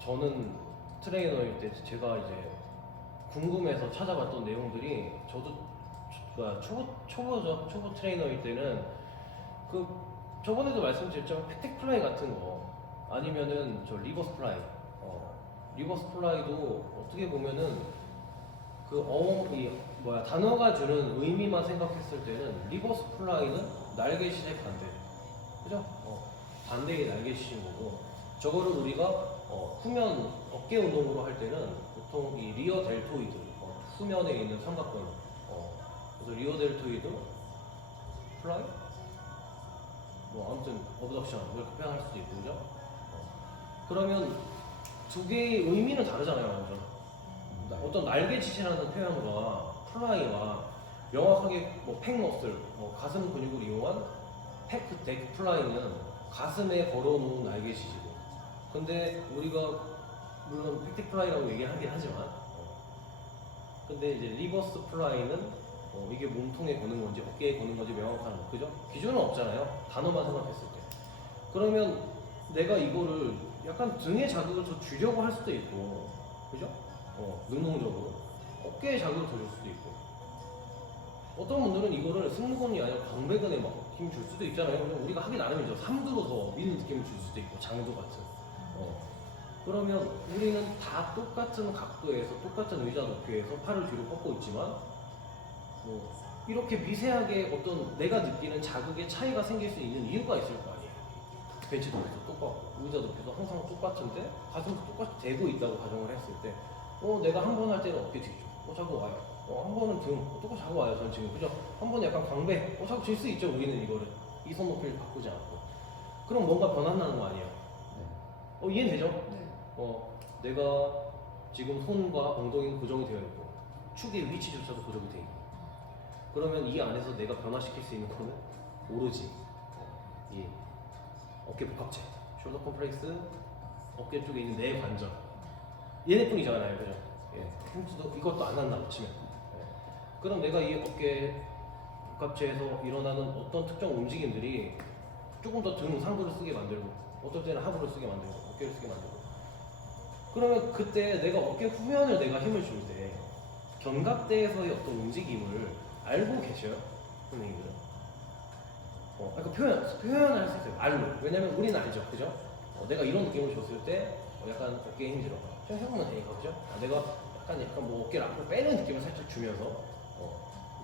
저는 트레이너일 때 제가 이제 궁금해서 찾아봤던 내용들이, 저도, 초보 트레이너일 때는, 저번에도 말씀드렸지만, 패텍 플라이 같은 거, 아니면은 리버스 플라이, 리버스 플라이도 어떻게 보면은 단어가 주는 의미만 생각했을 때는 리버스 플라이는 날개짓의 반대, 그죠? 반대의 날개짓인 거고 저거를 우리가 후면 어깨 운동으로 할 때는 보통 이 리어 델토이드 후면에 있는 삼각근 그래서 리어 델토이드 플라이 아무튼 어브덕션 이렇게 표현할 수도 있고 그죠? 그러면 두 개의 의미는 다르잖아요, 완전. 어떤 날개짓이라는 표현과 플라이와 명확하게 팩머슬, 가슴 근육을 이용한 팩 플라이는 가슴에 걸어놓은 날개짓이고, 근데 우리가 물론 팩 플라이라고 얘기하긴 하지만, 근데 이제 리버스 플라이는 이게 몸통에 거는 건지 어깨에 거는 건지 명확한 거, 그죠? 기준은 없잖아요, 단어만 생각했을 때. 그러면 내가 이거를 약간 등의 자극을 더 주려고 할 수도 있고, 그죠? 능동적으로 어깨에 자극을 더 줄 수도 있고, 어떤 분들은 이거를 승모근이 아니라 광배근에 막 힘 줄 수도 있잖아요. 그냥 우리가 하기 나름이죠. 삼두로 더 미는 느낌을 줄 수도 있고, 장두 같은. 그러면 우리는 다 똑같은 각도에서 똑같은 의자 높이에서 팔을 뒤로 뻗고 있지만, 이렇게 미세하게 어떤 내가 느끼는 자극의 차이가 생길 수 있는 이유가 있을 거 아니에요. 벤치 높이도 똑같고 의자 높이도 항상 똑같은데 가슴도 똑같이 대고 있다고 가정을 했을 때 내가 한 번 할 때는 어깨 뒤죠. 자꾸 와요. 한 번은 등 똑같이 자꾸 와요. 전 지금 그죠? 한 번은 약간 광배 자꾸 질 수 있죠. 우리는 이거를 이 손 높이를 바꾸지 않고 그럼 뭔가 변화나는 거 아니에요? 이해는 되죠? 네. 내가 지금 손과 엉덩이가 고정이 되어 있고 축의 위치조차도 고정이 되어 있고 그러면 이 안에서 내가 변화시킬 수 있는 거는 오로지 이 어깨 복합체, 숄더 컴플렉스, 어깨 쪽에 있는 내 관절 얘네뿐이잖아요, 그죠? 이것도 안 한다고 치면 그럼 내가 이 어깨 복합체에서 일어나는 어떤 특정 움직임들이 조금 더 등 상부를 쓰게 만들고 어떨 때는 하부를 쓰게 만들고 어깨를 쓰게 만들고 그러면 그때 내가 어깨 후면을 내가 힘을 줄 때 견갑대에서의 어떤 움직임을 알고 계셔요, 선생님들은? 그러니까 표현을 할 수 있어요, 말로. 왜냐면 우리는 알죠, 그죠? 내가 이런 느낌을 줬을 때 약간 어깨에 힘들어. 그냥 해보면 되니까, 그죠? 내가 약간 뭐 어깨를 앞으로 빼는 느낌을 살짝 주면서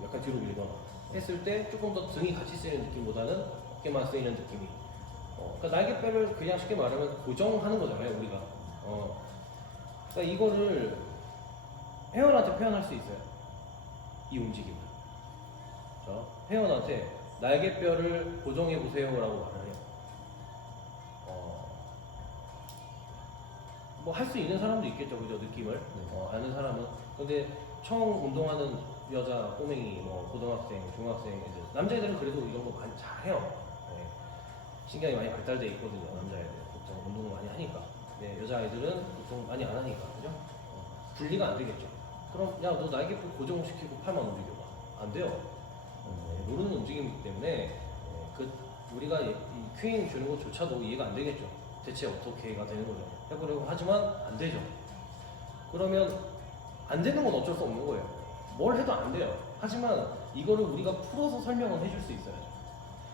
약간 뒤로 밀거나 했을 때 조금 더 등이 같이 쓰이는 느낌보다는 어깨만 쓰이는 느낌이. 그러니까 날개뼈를 그냥 쉽게 말하면 고정하는 거잖아요, 우리가. 그러니까 이거를 회원한테 표현할 수 있어요. 이 움직임을. 자, 회원한테 날개뼈를 고정해 보세요라고 말을 해요. 뭐 할 수 있는 사람도 있겠죠, 그죠? 느낌을 아는 사람은. 근데 처음 운동하는 여자 꼬맹이, 뭐 고등학생, 중학생, 이제 남자애들은 그래도 이런 거 많이 잘해요. 네. 신경이 많이 발달돼 있거든요, 남자애들. 보통 운동을 많이 하니까. 네, 여자아이들은 보통 많이 안 하니까, 그죠? 분리가 안 되겠죠. 그럼 야, 너 날개뼈 고정시키고 팔만 움직여봐. 안 돼요. 모르는 움직임이기 때문에 우리가 이 큐잉 주는 것조차도 이해가 안 되겠죠. 대체 어떻게가 되는 거죠. 해보려고 하지만 안 되죠. 그러면 안 되는 건 어쩔 수 없는 거예요. 뭘 해도 안 돼요. 하지만 이거를 우리가 풀어서 설명을 해줄 수 있어야죠.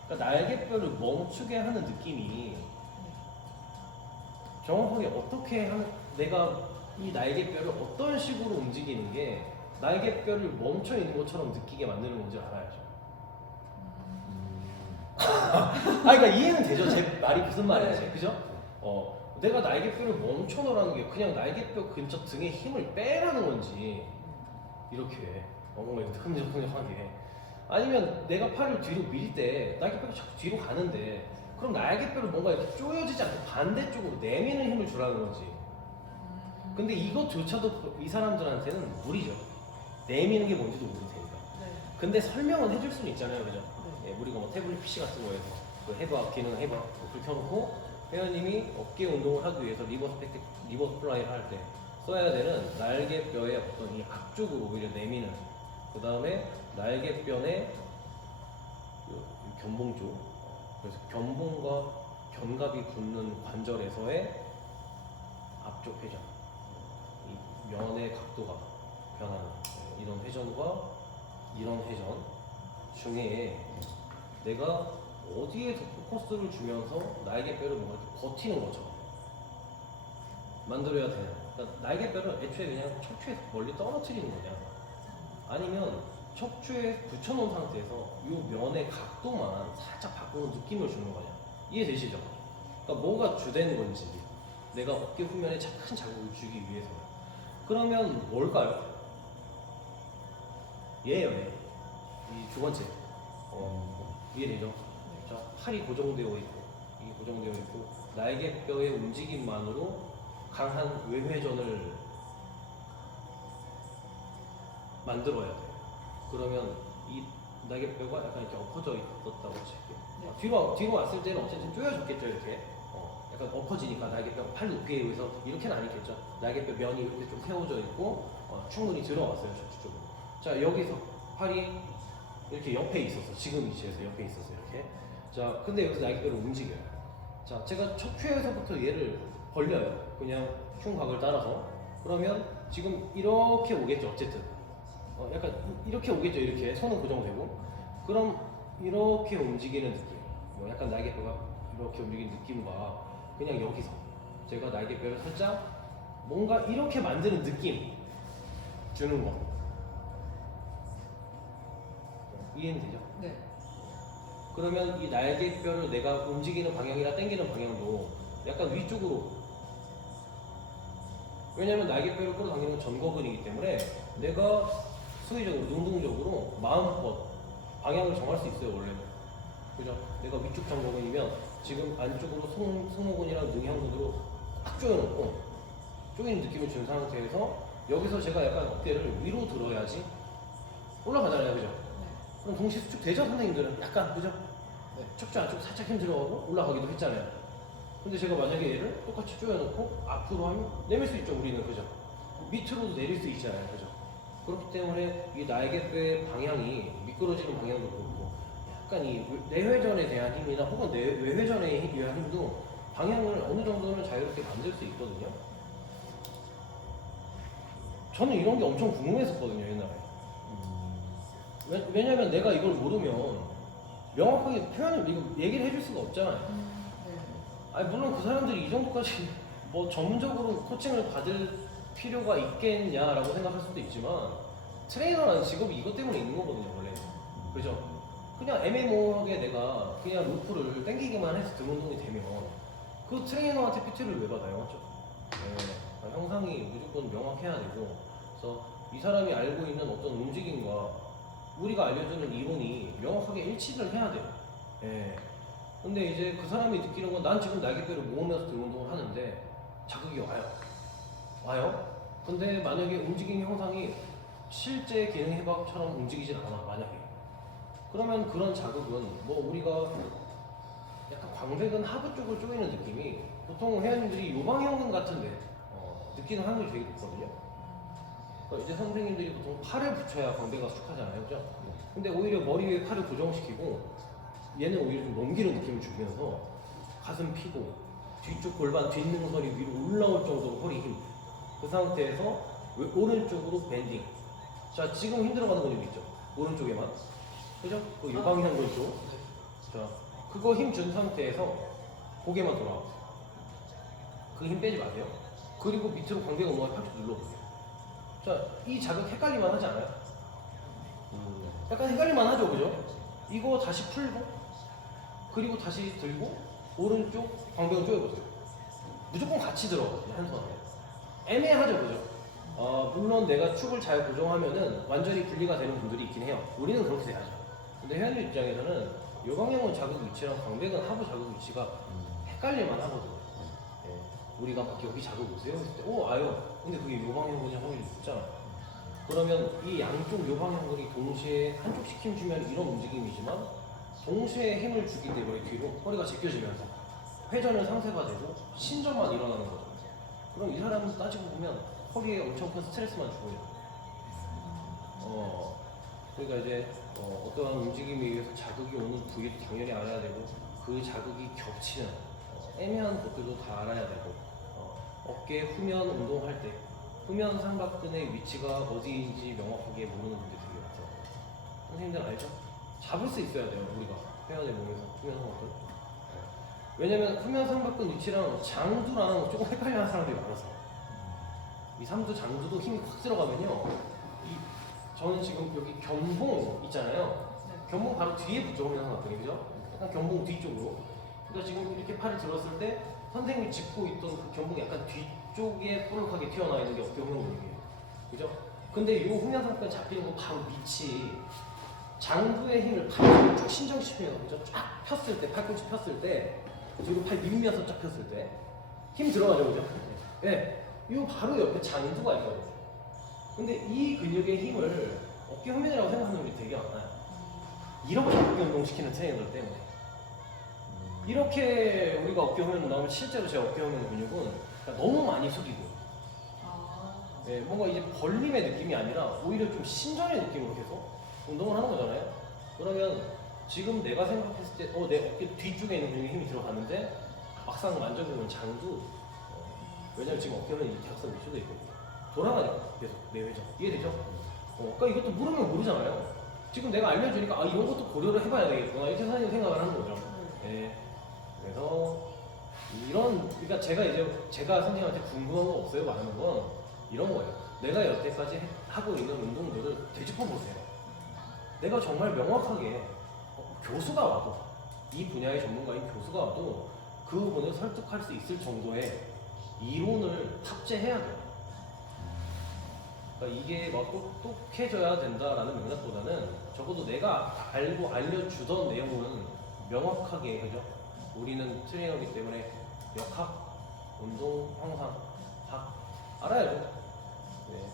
그러니까 날개뼈를 멈추게 하는 느낌이 정확하게 어떻게 하는, 내가 이 날개뼈를 어떤 식으로 움직이는 게 날개뼈를 멈춰 있는 것처럼 느끼게 만드는 건지 알아야죠. 그러니까 이해는 되죠. 제 말이 무슨 말인지, 그죠? 내가 날개뼈를 멈춰놓으라는 게 그냥 날개뼈 근처 등에 힘을 빼라는 건지, 이렇게 뭔가 흔적흔적하게, 아니면 내가 팔을 뒤로 밀 때 날개뼈가 자꾸 뒤로 가는데 그럼 날개뼈를 뭔가 이렇게 쪼여지지 않고 반대쪽으로 내미는 힘을 주라는 건지. 근데 이것조차도 이 사람들한테는 무리죠. 내미는 게 뭔지도 모를 테니까. 근데 설명은 해줄 수는 있잖아요, 그죠? 예, 우리가 뭐 태블릿 PC 같은 거에서 그 해부학 기능 해부학 불 켜놓고 회원님이 어깨 운동을 하기 위해서 리버스 플라이를 할 때 써야 되는 날개뼈의 어떤 이 앞쪽으로 오히려 내미는, 그 다음에 날개뼈의 그 견봉 쪽, 그래서 견봉과 견갑이 붙는 관절에서의 앞쪽 회전, 이 면의 각도가 변하는 이런 회전과 이런 회전 중에 내가 어디에 더 포커스를 주면서 날개뼈를 뭔가 이렇게 버티는 것처럼 만들어야 되냐. 그러니까 날개뼈를 애초에 그냥 척추에서 멀리 떨어뜨리는 거냐, 아니면 척추에 붙여놓은 상태에서 이 면의 각도만 살짝 바꾸는 느낌을 주는 거냐. 이해되시죠? 그러니까 뭐가 주된 건지, 내가 어깨 후면에 큰 자극을 주기 위해서. 그러면 뭘까요? 얘예요, 얘. 이 두 번째. 이해되죠? 자, 팔이 고정되어 있고, 이게 고정되어 있고, 날개뼈의 움직임만으로 강한 외회전을 만들어야 돼요. 그러면 이 날개뼈가 약간 이렇게 엎어져 있었다고 칠게요. 뒤로 왔을 때는 어쨌든 쪼여졌겠죠, 이렇게. 약간 엎어지니까 날개뼈가 팔 높이에 의해서 이렇게는 아니겠죠. 날개뼈 면이 이렇게 좀 세워져 있고 충분히 들어왔어요, 저쪽으로. 자, 여기서 팔이 이렇게 옆에 있었어. 지금 위치에서 옆에 있었어, 이렇게. 자, 근데 여기서 날개뼈를 움직여요. 자, 제가 척추에서부터 얘를 벌려요. 그냥 흉곽을 따라서. 그러면 지금 이렇게 오겠죠, 어쨌든. 약간 이렇게 오겠죠, 이렇게. 손은 고정되고. 그럼 이렇게 움직이는 느낌. 약간 날개뼈가 이렇게 움직이는 느낌과 그냥 여기서 제가 날개뼈를 살짝 뭔가 이렇게 만드는 느낌 주는 거. 이해는 되죠? 네. 그러면 이 날개뼈를 내가 움직이는 방향이나 당기는 방향도 약간 위쪽으로, 왜냐면 날개뼈를 끌어당기는 건 전거근이기 때문에 내가 수의적으로, 능동적으로 마음껏 방향을 정할 수 있어요, 원래는. 그죠? 내가 위쪽 전거근이면 지금 안쪽으로 승모근이랑 능형근으로 꽉 조여놓고 조이는 느낌을 준 상태에서 여기서 제가 약간 어깨를 위로 들어야지 올라가잖아요, 그죠? 그럼 동시에 수축되죠, 선생님들은? 약간, 그죠? 척추 안쪽 살짝 힘 들어가고 올라가기도 했잖아요. 근데 제가 만약에 얘를 똑같이 조여놓고 앞으로 하면 내밀 수 있죠, 우리는, 그죠? 밑으로도 내릴 수 있잖아요, 그죠? 그렇기 때문에 이 날개뼈의 방향이 미끄러지는 방향도 그렇고 약간 이 내회전에 대한 힘이나 혹은 외회전에 대한 힘도 방향을 어느 정도는 자유롭게 만들 수 있거든요. 저는 이런 게 엄청 궁금했었거든요, 옛날에. 왜냐면 내가 이걸 모르면 명확하게 이거 얘기를 해줄 수가 없잖아요. 아니, 물론 그 사람들이 이 정도까지 뭐 전문적으로 코칭을 받을 필요가 있겠냐라고 생각할 수도 있지만, 트레이너라는 직업이 이것 때문에 있는 거거든요, 원래. 그죠? 그냥 애매모호하게 내가 그냥 로프를 당기기만 해서 등 운동이 되면 그 트레이너한테 PT를 왜 받아요, 맞죠? 네. 항상 형상이 무조건 명확해야 되고, 그래서 이 사람이 알고 있는 어떤 움직임과 우리가 알려주는 이론이 명확하게 일치를 해야 돼요. 예. 근데 이제 그 사람이 느끼는 건 난 지금 날개뼈를 모으면서 등 운동을 하는데 자극이 와요. 근데 만약에 움직임 형상이 실제 기능 해박처럼 움직이진 않아, 만약에. 그러면 그런 자극은 뭐 우리가 약간 광배근 하부 쪽을 조이는 느낌이 보통 회원님들이 요방형근 같은데 느끼는 확률이 되게 높거든요. 그러니까 이제 선생님들이 보통 팔을 붙여야 광배가 수축하잖아요, 그죠? 근데 오히려 머리 위에 팔을 고정시키고 얘는 오히려 좀 넘기는 느낌을 주면서 가슴 피고 뒤쪽 골반 뒷능선이 위로 올라올 정도로 허리 힘. 그 상태에서 오른쪽으로 밴딩. 자, 지금 힘들어가는 근육 있죠? 오른쪽에만. 그죠? 그 요방형근 쪽. 자, 그거 힘 준 상태에서 고개만 돌아오세요. 그 힘 빼지 마세요. 그리고 밑으로 광배가 온몸에 팔쭉 눌러보세요. 자, 이 자극 헷갈리만 하지 않아요? 약간 헷갈리만 하죠, 그죠? 이거 다시 풀고, 그리고 다시 들고, 오른쪽 광배근 조여보세요. 무조건 같이 들어가거든요, 한 손에. 애매하죠, 그죠? 물론 내가 축을 잘 고정하면은 완전히 분리가 되는 분들이 있긴 해요. 우리는 그렇게 돼야죠. 근데 회원님 입장에서는 요방형근 자극 위치랑 광배근 하부 자극 위치가 헷갈릴만 하거든요. 예. 우리가 막 여기 자극 오세요? 했을 때, 아유. 근데 그게 요방형근이 확률이 높잖아요. 그러면 이 양쪽 요방형근이 동시에 한쪽씩 힘 주면 이런 움직임이지만 동시에 힘을 주기 때문에 뒤로 허리가 제껴지면서 회전은 상쇄가 되고 신전만 일어나는 거죠. 그럼 이 사람은 따지고 보면 허리에 엄청 큰 스트레스만 주고 있는 거예요. 그러니까 이제 어떠한 움직임에 의해서 자극이 오는 부위도 당연히 알아야 되고 그 자극이 겹치는 애매한 것들도 다 알아야 되고 어깨 후면 운동할 때 후면 삼각근의 위치가 어디인지 명확하게 모르는 분들이 되게 많죠. 선생님들 알죠? 잡을 수 있어야 돼요, 우리가 회원의 몸에서 후면 삼각근. 왜냐면 후면 삼각근 위치랑 장두랑 조금 헷갈려하는 사람들이 많아서 이 삼두 장두도 힘이 확 들어가면요, 저는 지금 여기 견봉 있잖아요. 견봉 바로 뒤에 붙죠, 후면 삼각근이, 그죠? 약간 견봉 뒤쪽으로. 그러니까 지금 이렇게 팔을 들었을 때 선생님이 짚고 있던 그 견봉이 약간 뒤쪽에 뾰족하게 튀어나와 있는 게 어깨 후면 근육이에요, 그죠? 근데 이 후면 삼각근 잡히는 거 바로 밑이 장부의 힘을 팔을 쭉 신정시키면서, 그죠? 쫙 폈을 때, 팔꿈치 폈을 때, 뒤로 팔 밀면서 쫙 폈을 때 힘 들어가죠, 그죠? 네, 이 바로 옆에 장두가 있거든요. 근데 이 근육의 힘을 어깨 후면이라고 생각하는 분이 되게 많아요. 이렇게 어깨 운동 시키는 트레이너들 때문에. 이렇게 우리가 어깨 후면 나오면 실제로 제 어깨 후면 근육은 너무 많이 숙이고, 네, 뭔가 이제 벌림의 느낌이 아니라 오히려 좀 신전의 느낌으로 계속 운동을 하는 거잖아요. 그러면 지금 내가 생각했을 때 내 어깨 뒤쪽에 있는 근육에 힘이 들어가는데 막상 만져보면 장도 왜냐면 지금 어깨는 이 대각선 위쪽에 있거든요. 돌아가니까 계속 내회전. 이해되죠? 그러니까 이것도 모르면 모르잖아요. 지금 내가 알려주니까 이런 것도 고려를 해봐야 되겠구나 이렇게 선생님 생각을 하는 거죠. 네. 그래서 그러니까 제가 선생님한테 궁금한 거 없어요 말하는 건 이런 거예요. 내가 여태까지 하고 있는 운동들을 되짚어 보세요. 내가 정말 명확하게 교수가 와도, 이 분야의 전문가인 교수가 와도 그분을 설득할 수 있을 정도의 이론을 탑재해야 돼요. 그러니까 이게 막 똑똑해져야 된다라는 맥락보다는 적어도 내가 알고 알려주던 내용은 명확하게, 그죠? 우리는 트레이너이기 때문에 역학, 운동, 형상, 학 알아야죠. 네.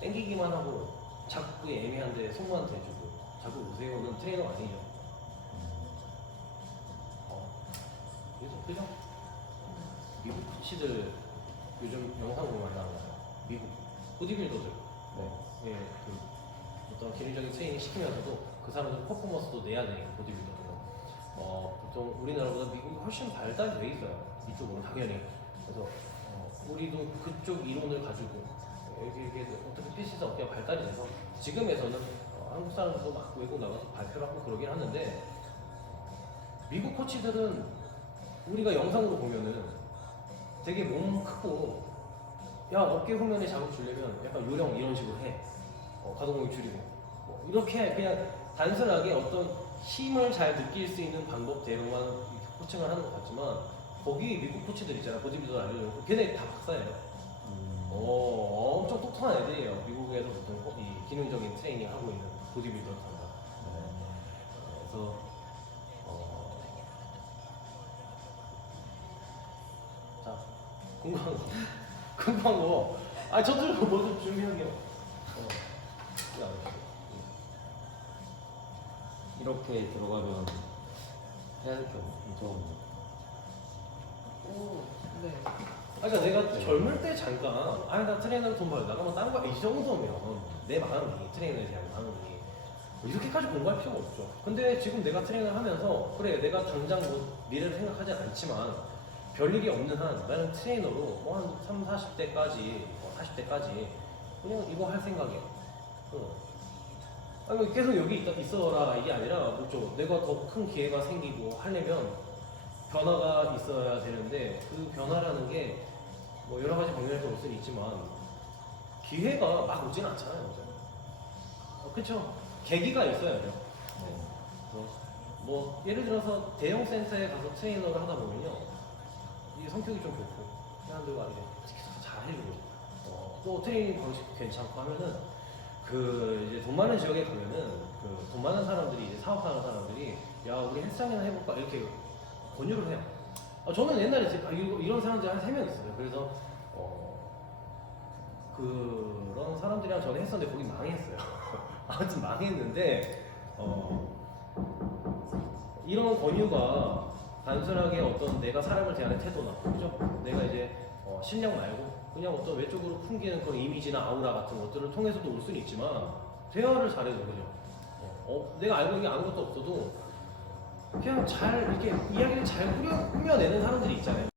땡기기만 하고 자꾸 애매한데 손만 대주고 자꾸 오세요는 트레이너가 아니죠. 그죠? 미국 코치들 요즘 영상으로 많이 나오잖아요. 미국 보디빌더들. 네. 예, 그 어떤 기능적인 트레이닝 시키면서도 그 사람들 퍼포먼스도 내야 되니까 보디빌더들은. 보통 우리나라보다 미국이 훨씬 발달이 돼 있어요. 이쪽으로는 당연히. 그래서 우리도 그쪽 이론을 가지고 이렇게 어떻게 피시스 어깨가 발달이 돼서 지금에서는 한국 사람들도 막 외국 나가서 발표를 하고 그러긴 하는데 미국 코치들은 우리가 영상으로 보면은 되게 몸 크고 야 어깨 후면에 자극 주려면 약간 요령 이런 식으로 해. 가동범위 줄이고 이렇게 그냥 단순하게 어떤 힘을 잘 느낄 수 있는 방법대로만 코칭을 하는 것 같지만 거기 미국 코치들 있잖아, 보디빌더 알려주고 걔네 다 박사예요. 엄청 똑똑한 애들이에요. 미국에서 보통 이 기능적인 트레이닝 하고 있는 보디빌더들은. 그래서 자 궁금한 거 궁금한 거 저도 뭐좀 준비하게요. 이렇게 들어가면 해야 될 게 엄청 오, 네. 그러니까 내가 젊을 때 잠깐 나 트레이너로 돈 벌다가 뭐 다른 거 이 정도면 내 마음이 트레이너에 대한 마음이 이렇게까지 공부할 필요가 없죠. 근데 지금 내가 트레이너를 하면서 그래 내가 당장 뭐 미래를 생각하지 않지만 별일이 없는 한 나는 트레이너로 뭐 한 3, 40대까지 40대까지 그냥 이거 할 생각이야. 아니 계속 여기 있어라 이게 아니라 뭐죠. 내가 더 큰 기회가 생기고 하려면 변화가 있어야 되는데 그 변화라는 게 뭐 여러 가지 방면에서 올 수는 있지만 기회가 막 오진 않잖아요. 그렇죠. 계기가 있어야죠. 뭐 예를 들어서 대형 센터에 가서 트레이너를 하다 보면요, 이 성격이 좀 좋고 사람들과 이제 잘 해주고 또 트레이닝 방식도 괜찮고 하면은 그 이제 돈 많은 지역에 가면은 그 돈 많은 사람들이 이제 사업하는 사람들이 야 우리 헬스장이나 해볼까 이렇게 권유를 해요. 저는 옛날에 이런 사람들이 한 3명 있어요. 그래서 그런 사람들이랑 저는 했었는데 거기 망했어요. 아무튼 망했는데 이런 권유가 단순하게 어떤 내가 사람을 대하는 태도나 그죠? 내가 이제 실력 말고 그냥 어떤 외적으로 풍기는 그런 이미지나 아우라 같은 것들을 통해서도 올 수는 있지만 대화를 잘해줘 그죠? 내가 알고 있는 게 아무것도 없어도 그냥 잘 이렇게 이야기를 잘 꾸며내는 사람들이 있잖아요.